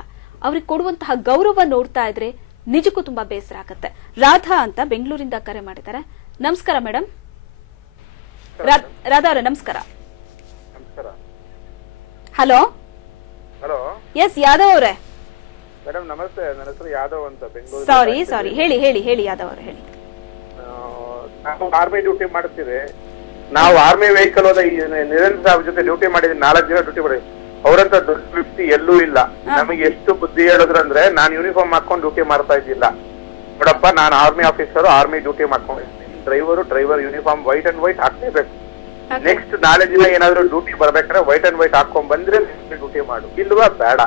ಅವ್ರಿಗೆ ಕೊಡುವಂತಹ ಗೌರವ ನೋಡ್ತಾ ಇದ್ರೆ ನಿಜಕ್ಕೂ ತುಂಬಾ ಬೇಸರ ಆಗುತ್ತೆ. ರಾಧಾ ಅಂತ ಬೆಂಗಳೂರಿಂದ ಕರೆ ಮಾಡಿದ್ದಾರೆ. ನಮಸ್ಕಾರ ಮೇಡಮ್ ರಾಧಾ ಅವರ ನಮಸ್ಕಾರ. ಹಲೋ? ಹಲೋ? ಎಸ್ ಯಾದವ್ ಅವರೇ. ಮೇಡಮ್ ನಮಸ್ತೆ. ನನ್ನ ಹೆಸರು ಯಾದವ್ ಅಂತ. ಸಾರಿ ಸಾರಿ ಹೇಳಿ ಹೇಳಿ ಹೇಳಿ ಯಾದವ್ ಅವರು ಹೇಳಿ. ನಾವು ಆರ್ಮಿ ಡ್ಯೂಟಿ ಮಾಡ್ತೀವಿ ನಾವು ಆರ್ಮಿ ವೆಹಿಕಲ್ ಹೋದ ಈ ನಿರಂತರ ಜೊತೆ ಡ್ಯೂಟಿ ಮಾಡಿದ್ವಿ ನಾಲ್ಕು ದಿನ ಡ್ಯೂಟಿ ಮಾಡಿದ್ವಿ ಅವರಂತ ದೊಡ್ಡ ವ್ಯಕ್ತಿ ಎಲ್ಲೂ ಇಲ್ಲ. ನಮಗೆ ಎಷ್ಟು ಬುದ್ಧಿ ಹೇಳಿದ್ರಂದ್ರೆ ನಾನು ಯೂನಿಫಾರ್ಮ್ ಹಾಕೊಂಡು ಡ್ಯೂಟಿ ಮಾಡ್ತಾ ಇದ್ದಿಲ್ಲ. ನೋಡಪ್ಪ ನಾನು ಆರ್ಮಿ ಆಫೀಸರ್ ಆರ್ಮಿ ಡ್ಯೂಟಿ ಮಾಡ್ಕೊಂಡಿದ್ದೀನಿ. Driver driver uniform white and white ಹಾಕ್ಲೇಬೇಕು. Next ನಾಳೆ ದಿನ ಏನಾದ್ರೂ ಡ್ಯೂಟಿ ಬರ್ಬೇಕಾದ್ರೆ ವೈಟ್ ಅಂಡ್ ವೈಟ್ ಹಾಕೊಂಡ್ ಬಂದ್ರೆ ಡ್ಯೂಟಿ ಮಾಡು. ಇಲ್ವಾ? ಬೇಡ.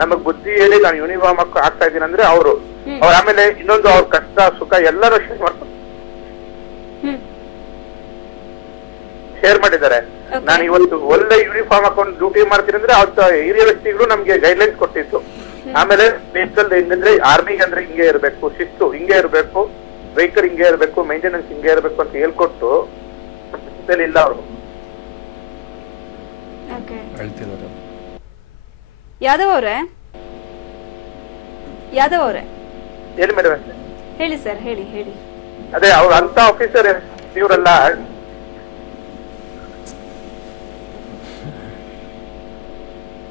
ನಮಗ್ ಬುದ್ಧಿ ಹೇಳಿ ನಾನು ಯೂನಿಫಾರ್ಮ್ ಹಾಕಿ ಹಾಕ್ತಾ ಇದ್ದೀನಿ ಅಂದ್ರೆ ಅವರು ಅವ್ರ ಆಮೇಲೆ ಇನ್ನೊಂದು ಅವ್ರ ಕಷ್ಟ ಸುಖ ಎಲ್ಲರೂ ಶೇರ್ ಹ್ಮ್ ಶೇರ್ ಮಾಡಿದ್ದಾರೆ. ನಾನು ಇವತ್ತು ಒಳ್ಳೆ ಯೂನಿಫಾರ್ಮ್ ಹಾಕೊಂಡು ಡ್ಯೂಟಿ ಮಾಡ್ತೀನಿ ಅಂದ್ರೆ ಅವತ್ತು ಹಿರಿಯ ವ್ಯಕ್ತಿಗಳು ನಮ್ಗೆ ಗೈಡ್ಲೈನ್ಸ್ ಕೊಟ್ಟಿತ್ತು ಆಮೇಲೆ ವೆಹಿಕಲ್ ಹೆಂಗಂದ್ರೆ ಆರ್ಮಿಗೆ ಅಂದ್ರೆ ಹಿಂಗೆ ಇರಬೇಕು ಶಿಸ್ತು ಹಿಂಗೆ ಇರಬೇಕು ವೆಹಿಕಲ್ ಹಿಂಗೆ ಇರಬೇಕು ಮೇಂಟೆನೆನ್ಸ್ ಹಿಂಗೆ ಇರಬೇಕು ಅಂತ ಹೇಳ್ಕೊಟ್ಟು ಇಲ್ಲ ಅವರು. ಯಾದವ್ ಅವರೇ? ಯಾದವ್ ಅವರೇ? ಹೇಳಿ ಮೇಡಮ್ ಹೇಳಿ ಸರ್ ಹೇಳಿ ಹೇಳಿ. ಅದೇ, ಅವ್ರು ಅಂತ ಆಫೀಸರ್ ಇವರೆಲ್ಲ.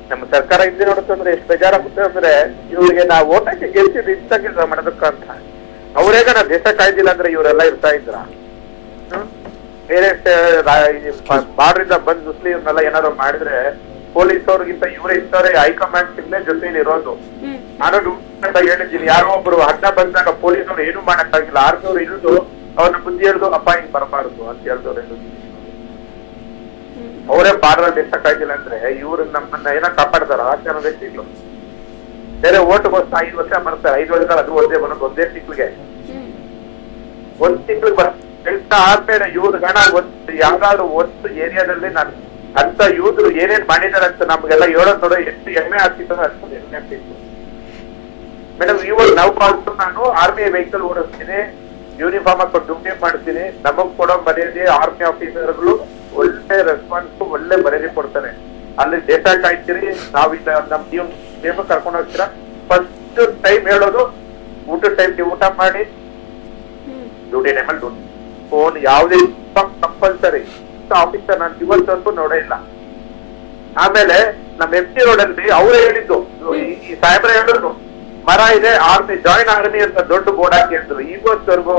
ನಮ್ಮ ಸರ್ಕಾರ ಹಿಂದೆ ನೋಡುತ್ತಂದ್ರೆ ಎಷ್ಟು ಬೇಜಾರಾಗುತ್ತೆ ಅಂದ್ರೆ, ಇವ್ರಿಗೆ ನಾವು ಓಟಕ್ಕೆ ಗೆಲ್ಸಿದ್ದು ಕೆಲಸ ಮಾಡೋದಕ್ಕ ಅಂತ. ಅವರೇಗ ನಾ ದೇಶ ಕಾಯ್ದಿಲ್ಲ ಅಂದ್ರೆ ಇವರೆಲ್ಲ ಇರ್ತಾ ಇದ್ರ? ಬೇರೆ ಬಾರ್ಡ್ರಿಂದ ಬಂದ್ ಮುಸ್ಲಿಮ್ನೆಲ್ಲ ಏನಾದ್ರು ಮಾಡಿದ್ರೆ ಪೊಲೀಸ್ ಅವ್ರಿಗಿಂತ ಇವರೇ ಇರ್ತಾರೆ ಹೈಕಮಾಂಡ್ ಸಿಗ್ನೆ ಜೊತೆಲಿ ಇರೋದು. ಹ್ಮ್. ನಾನು ಹೇಳಿದ್ದೀನಿ ಯಾರೋ ಒಬ್ರು ಅಡ್ಡ ಬಂದಾಗ ಪೊಲೀಸ್ ಅವ್ರು ಏನು ಮಾಡಕ್ಕಾಗಿಲ್ಲ. ಆರ್ಮಿಯವ್ರು ಇಳಿದು ಅವ್ರನ್ನ ಬುದ್ಧಿ ಹೇಳ್ದು ಅಪ್ಪ ಹಿಂಗ್ ಬರಬಾರ್ದು ಅಂತ ಹೇಳ್ದವ್ರೆ ಅವರೇ ಬಾರ್ಡರ್ ದೇಶಕ್ಕಾಗಿಲ್ಲ ಅಂದ್ರೆ ಇವ್ರು ನಮ್ಮನ್ನ ಏನೋ ಕಾಪಾಡ್ತಾರ? ಆ ಜನ ವ್ಯಕ್ತಿಗಳು. ಬೇರೆ ಓಟ್ಗೋಸ್ಕರ ಐದು ವರ್ಷ ಬರ್ತಾರೆ. ಐದು ವರ್ಷ ಅದು ಒಂದೇ ಬರೋದು ಒಂದೇ ತಿಂಗಳಿಗೆ. ಒಂದ್ ತಿಂಗಳಿಗೆ ಬರ್ತಾ ಆದ್ಮೇಲೆ ಇವ್ರ ಗಣ ಒಂದ್ ಯಾವ್ದಾದ್ರು ಒಂದು ಏರಿಯಾದಲ್ಲಿ ನಾನು ಅಂತ ಯೂದ್ರು ಏನೇನ್ ಮಾಡಿದಾರೆ ಅಂತ ನಮ್ಗೆಲ್ಲ ಹೇಳೋದ್ ನೋಡ ಎಷ್ಟು ಹೆಮ್ಮೆ ಆಗ್ತಿತ್ತು ಅಷ್ಟು ಹೆಮ್ಮೆ ಆಗ್ತಿತ್ತು. ಮೇಡಮ್ ಇವಾಗ ನಾವು ಬಂದು ನಾನು ಆರ್ಮಿ ವೆಹಿಕಲ್ ಓಡಿಸ್ತೀನಿ ಯೂನಿಫಾರ್ಮ್ ಹಾಕೊಂಡು ಡ್ಯೂಟಿ ಮಾಡ್ತೀನಿ ನಮಗ್ ಕೊಡೋ ಮರ್ಯಾದೆ ಆರ್ಮಿ ಆಫೀಸರ್ಗಳು ಒಳ್ಳೆ ರೆಸ್ಪಾನ್ಸ್ ಒಳ್ಳೆ ಮರ್ಯಾದೆ ಕೊಡ್ತಾರೆ. ಅಲ್ಲಿ ಡೇಟಾ ಕಾಯ್ತೀರಿ ನಾವಿಲ್ಲ ನಮ್ ನೀವು ನೇಮ ಕರ್ಕೊಂಡು ಹೋಗ್ತೀರಾ? ಫಸ್ಟ್ ಟೈಮ್ ಹೇಳೋದು ಊಟದ ಟೈಮ್ ನೀವು ಊಟ ಮಾಡಿ ಡ್ಯೂಟಿ ಟೈಮಲ್ಲಿ ಡ್ಯೂಟಿ ಫೋನ್ ಯಾವುದೇ ಕಂಪಲ್ಸರಿ ಆಫೀಸರ್ ನಾನು ಇವತ್ತವರೆಗೂ ನೋಡೇ ಇಲ್ಲ. ಆಮೇಲೆ ನಮ್ಮ ಎಂ ಸಿ ರೋಡ್ ಅಲ್ಲಿ ಅವರೇ ಹೇಳಿದ್ದು ಈ- ಸಾಹೇಬ್ರೆ ಹೇಳಿದ್ರು ಮರ ಇದೆ ಆರ್ಮಿ ಜಾಯಿನ್ ಆರ್ಮಿ ಅಂತ ದೊಡ್ಡ ಬೋರ್ಡ್ ಹಾಕಿ ಅಂದ್ರು ಇವತ್ತವರೆಗೂ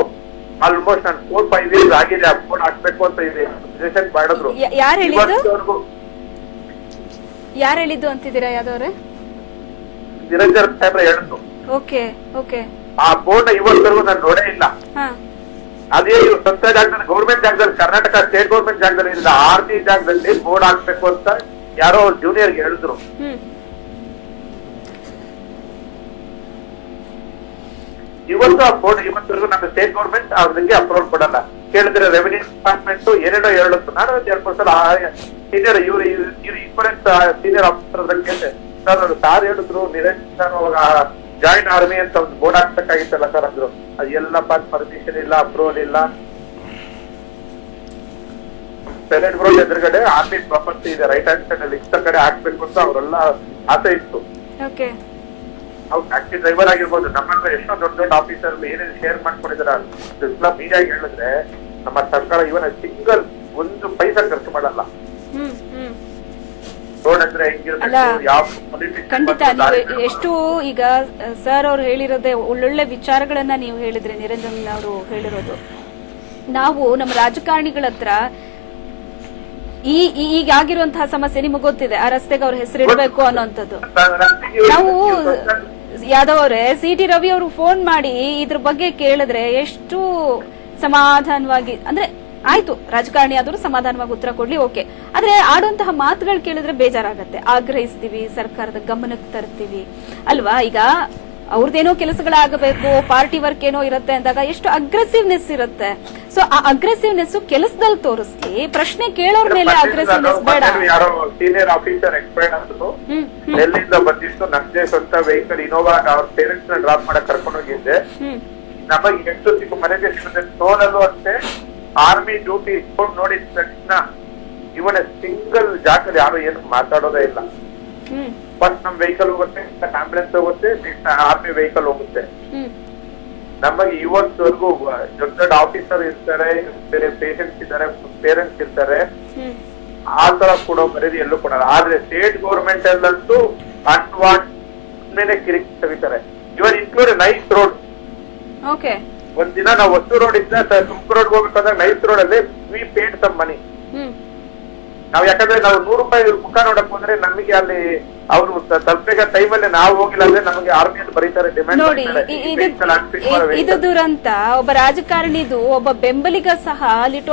ಆಲ್ಮೋಸ್ಟ್ ನಾನು ಫೋರ್ ಫೈವ್ ಇಯರ್ಸ್ ಆಗಿದೆ ಆ ಬೋರ್ಡ್ ಹಾಕ್ಬೇಕು ಅಂತ ಇದೆ ಸಜೆಷನ್ ಮಾಡಿದ್ರು. ಯ- ಯಾರ್ ಹೇಳಿದ್ದು? ಇವತ್ತವರೆಗೂ ಯಾರು ಹೇಳಿದ್ದು ಅಂತಿದ್ದೀರಾ ಯಾವ್ದವ್ರೆ ನಿರಂಜನ್ ಸಾಹೇಬ್ರ ಹೇಳಿದ್ರು. Okay okay. ಆ ಬೋರ್ಡ್ ಇವತ್ತವರೆಗೂ ನಾನು ನೋಡೇ ಇಲ್ಲ. ಅದೇ ಇವ್ರು ಸ್ವಂತ ಜಾಗದಲ್ಲಿ ಗೌರ್ಮೆಂಟ್ ಜಾಗದಲ್ಲಿ ಕರ್ನಾಟಕ ಸ್ಟೇಟ್ ಗೌರ್ಮೆಂಟ್ ಜಾಗದಲ್ಲಿ ಇಲ್ಲ ಆರ್ಮಿ ಜಾಗದಲ್ಲಿ ಬೋರ್ಡ್ ಹಾಕ್ಬೇಕು ಅಂತ ಯಾರೋ ಜೂನಿಯರ್ ಹೇಳಿದ್ರು ಇವತ್ತು ಆ ಬೋರ್ಡ್ ಇವತ್ತರೆಗೂ ನಮ್ಮ ಸ್ಟೇಟ್ ಗೌರ್ಮೆಂಟ್ ಅವ್ರಿಗೆ ಅಪ್ರೂವಲ್ ಕೊಡಲ್ಲ ಕೇಳಿದ್ರೆ ರೆವಿನ್ಯೂ ಡಿಪಾರ್ಟ್ಮೆಂಟ್ ಏನೇನೋ ಎರಡು ನಾನು ಎರಡು ಮೂರು ಸಲ ಸೀನಿಯರ್ ಇವ್ರು ಇವ್ರು ಈಕ್ವಲೆಂಟ್ ಸೀನಿಯರ್ ಆಫೀಸರ್ ಕೇಳಿದೆ ಸಾರ್ ಹೇಳಿದ್ರು ನಿರಂಜನ್ ಅವಾಗ ಜಾಯಿನ್ ಆರ್ಮಿ ಅಂತ ಒಂದು ಬೋರ್ಡ್ ಹಾಕ್ಬೇಕಾಗಿತ್ತಲ್ಲ ಸರ್ ಅಂದ್ರು. ಅದೆಲ್ಲ ಪರ್ಮಿಷನ್ ಇಲ್ಲ ಅಪ್ರೂವಲ್ ಇಲ್ಲ. ಸೆನೆಟ್ ಬೋರ್ಡ್ ಎದುರುಗಡೆ ಆರ್ಮಿ ಪ್ರಾಪರ್ಟಿ ಇದೆ ರೈಟ್ ಹ್ಯಾಂಡ್ ಸೈಡ್ ಅಲ್ಲಿ ಇಷ್ಟ ಕಡೆ ಹಾಕ್ಬೇಕು ಅಂತ ಅವರೆಲ್ಲ ಆಸೆ ಇತ್ತು. ಅವ್ರು ಟ್ಯಾಕ್ಸಿ ಡ್ರೈವರ್ ಆಗಿರ್ಬೋದು ನಮ್ಮ ಹತ್ರ ಎಷ್ಟೋ ದೊಡ್ಡ ದೊಡ್ಡ ಆಫೀಸರ್ ಏನೇನು ಶೇರ್ ಮಾಡ್ಕೊಂಡಿದಾರ ಮೀಡಿಯಾಗಿ ಹೇಳಿದ್ರೆ ನಮ್ಮ ಸರ್ಕಾರ ಇವನ್ ಸಿಂಗಲ್ ಒಂದು ಪೈಸಾ ಖರ್ಚು ಮಾಡಲ್ಲ. ಅಲ್ಲ, ಖಂಡಿತ ನೀವು ಎಷ್ಟು ಈಗ ಸರ್ ಅವ್ರು ಹೇಳಿರೋದೇ ಒಳ್ಳೊಳ್ಳೆ ವಿಚಾರಗಳನ್ನ ನೀವು ಹೇಳಿದ್ರೆ ನಿರಂಜನ್ ಅವರು ಹೇಳಿರೋದು. ನಾವು ನಮ್ಮ ರಾಜಕಾರಣಿಗಳ ಹತ್ರ ಈ ಈ- ಈಗ ಆಗಿರುವಂತಹ ಸಮಸ್ಯೆ ನಿಮಗೆ ಗೊತ್ತಿದೆ ಆ ರಸ್ತೆಗೆ ಅವ್ರ ಹೆಸರಿಡಬೇಕು ಅನ್ನೋಂಥದ್ದು. ನಾವು ಯಾದವ್ ಅವರೇ ಸಿ ಟಿ ರವಿ ಅವರು ಫೋನ್ ಮಾಡಿ ಇದ್ರ ಬಗ್ಗೆ ಕೇಳಿದ್ರೆ ಎಷ್ಟು ಸಮಾಧಾನವಾಗಿ ಅಂದ್ರೆ ಆಯ್ತು ರಾಜಕಾರಣಿ ಆದರೂ ಸಮಾಧಾನವಾಗಿ ಉತ್ತರ ಕೊಡ್ಲಿ ಓಕೆ. ಆದ್ರೆ ಆಡುವಂತಹ ಮಾತುಗಳು ಕೇಳಿದ್ರೆ ಬೇಜಾರಾಗತ್ತೆ. ಆಗ್ರಹಿಸ್ತೀವಿ ಸರ್ಕಾರದ ಗಮನಕ್ಕೆ ತರ್ತೀವಿ. ಅಲ್ವಾ? ಈಗ ಅವ್ರದ್ದೇನೋ ಕೆಲಸಗಳಾಗಬೇಕು ಪಾರ್ಟಿ ವರ್ಕ್ ಏನೋ ಇರುತ್ತೆ ಅಂದಾಗ ಎಷ್ಟು ಅಗ್ರೆಸಿವ್ನೆಸ್ ಇರುತ್ತೆ. ಸೊ ಆ ಅಗ್ರೆಸಿವ್ನೆಸ್ ಕೆಲಸದಲ್ಲಿ ತೋರಿಸ್ಲಿ ಪ್ರಶ್ನೆ ಕೇಳೋರ್ ಮೇಲೆ ಅಗ್ರೆಸಿವ್ನೆಸ್ ಬೇಡ. ಯಾರೋ ಸೀನಿಯರ್ ಆಫೀಸರ್ ಎಕ್ಸ್ಪೈರ್ಡ್ ಎಲ್ಲಿಂದ ಬಂದಿತ್ತು ನಮ್ದೇ ಸ್ವಂತ ವೆಹಿಕಲ್ ಇನೋವಾ ಅವ್ರ ಪೇರೆಂಟ್ಸ್ನ ಡ್ರಾಪ್ ಮಾಡಕ್ ಕರ್ಕೊಂಡು ಹೋಗಿದ್ದೆ. ನಮಗೆ ಎಷ್ಟು ಸಿಕ್ಕ ಮನೆಗೆ ಸಿಗುತ್ತೆ ಅಷ್ಟೇ ಆರ್ಮಿ ಡ್ಯೂಟಿ ಇಟ್ಕೊಂಡು ನೋಡಿದ ತಕ್ಷಣ ಇವನ ಸಿಂಗಲ್ ಜಾಗದಲ್ಲಿ ಯಾರು ಏನು ಮಾತಾಡೋದೇ ಇಲ್ಲ. ಫಸ್ಟ್ ನಮ್ ವೆಹಿಕಲ್ ಹೋಗುತ್ತೆ ಆಂಬುಲೆನ್ಸ್ ಹೋಗುತ್ತೆ ನೆಕ್ಸ್ಟ್ ಆರ್ಮಿ ವೆಹಿಕಲ್ ಹೋಗುತ್ತೆ. ನಮಗೆ ಇವತ್ತವರೆಗೂ ದೊಡ್ಡ ದೊಡ್ಡ ಆಫೀಸರ್ ಇರ್ತಾರೆ ಬೇರೆ ಪೇಷಂಟ್ಸ್ ಇದ್ದಾರೆ ಪೇರೆಂಟ್ಸ್ ಇರ್ತಾರೆ. ಆ ತರ ಕೊಡೋ ಬರೀದಿ ಎಲ್ಲೂ ಕೊಡಲ್ಲ ಆದ್ರೆ ಸ್ಟೇಟ್ ಗೌರ್ಮೆಂಟ್ ಅಲ್ಲಂತೂ ಅನ್ವಾಂಟ್ ಮೇಲೆ ಕಿರಿಕ್ ತೆಗಿತಾರೆ. Even include nice road okay ಒಂದ್ ದಿನ ನಾವು ಹೊಸೂರು ರೋಡ್ ಇಂದ ತುಮಕೂರು ರೋಡ್ ಹೋಗ್ಬೇಕಂದ್ರೆ ನೈಸ್ ರೋಡ್ ಅಲ್ಲಿ ವಿ ಪೇಡ್ ಸಮ್ ಮನಿ. ನಾವ್ ಯಾಕಂದ್ರೆ ನಾವು ನೂರು ರೂಪಾಯಿ ಮುಖ ನೋಡಕ್ ಹೋದ್ರೆ ನಮಗೆ ಅಲ್ಲಿ ಅವ್ರು ಟೈಮ್ ಟೈಮಲ್ಲಿ ನಾವು ಹೋಗಿಲ್ಲ ಅಂದ್ರೆ ನಮಗೆ ಅಂತ ಬರೀತಾರೆ ಡಿಮ್ಯಾಂಡ್ ನೋಡಿ ಇದು ದುರಂತ ಒಬ್ಬ ರಾಜಕಾರಣಿದು ಒಬ್ಬ ಬೆಂಬಲಿಗ ಸಹ ಅಲ್ಲಿ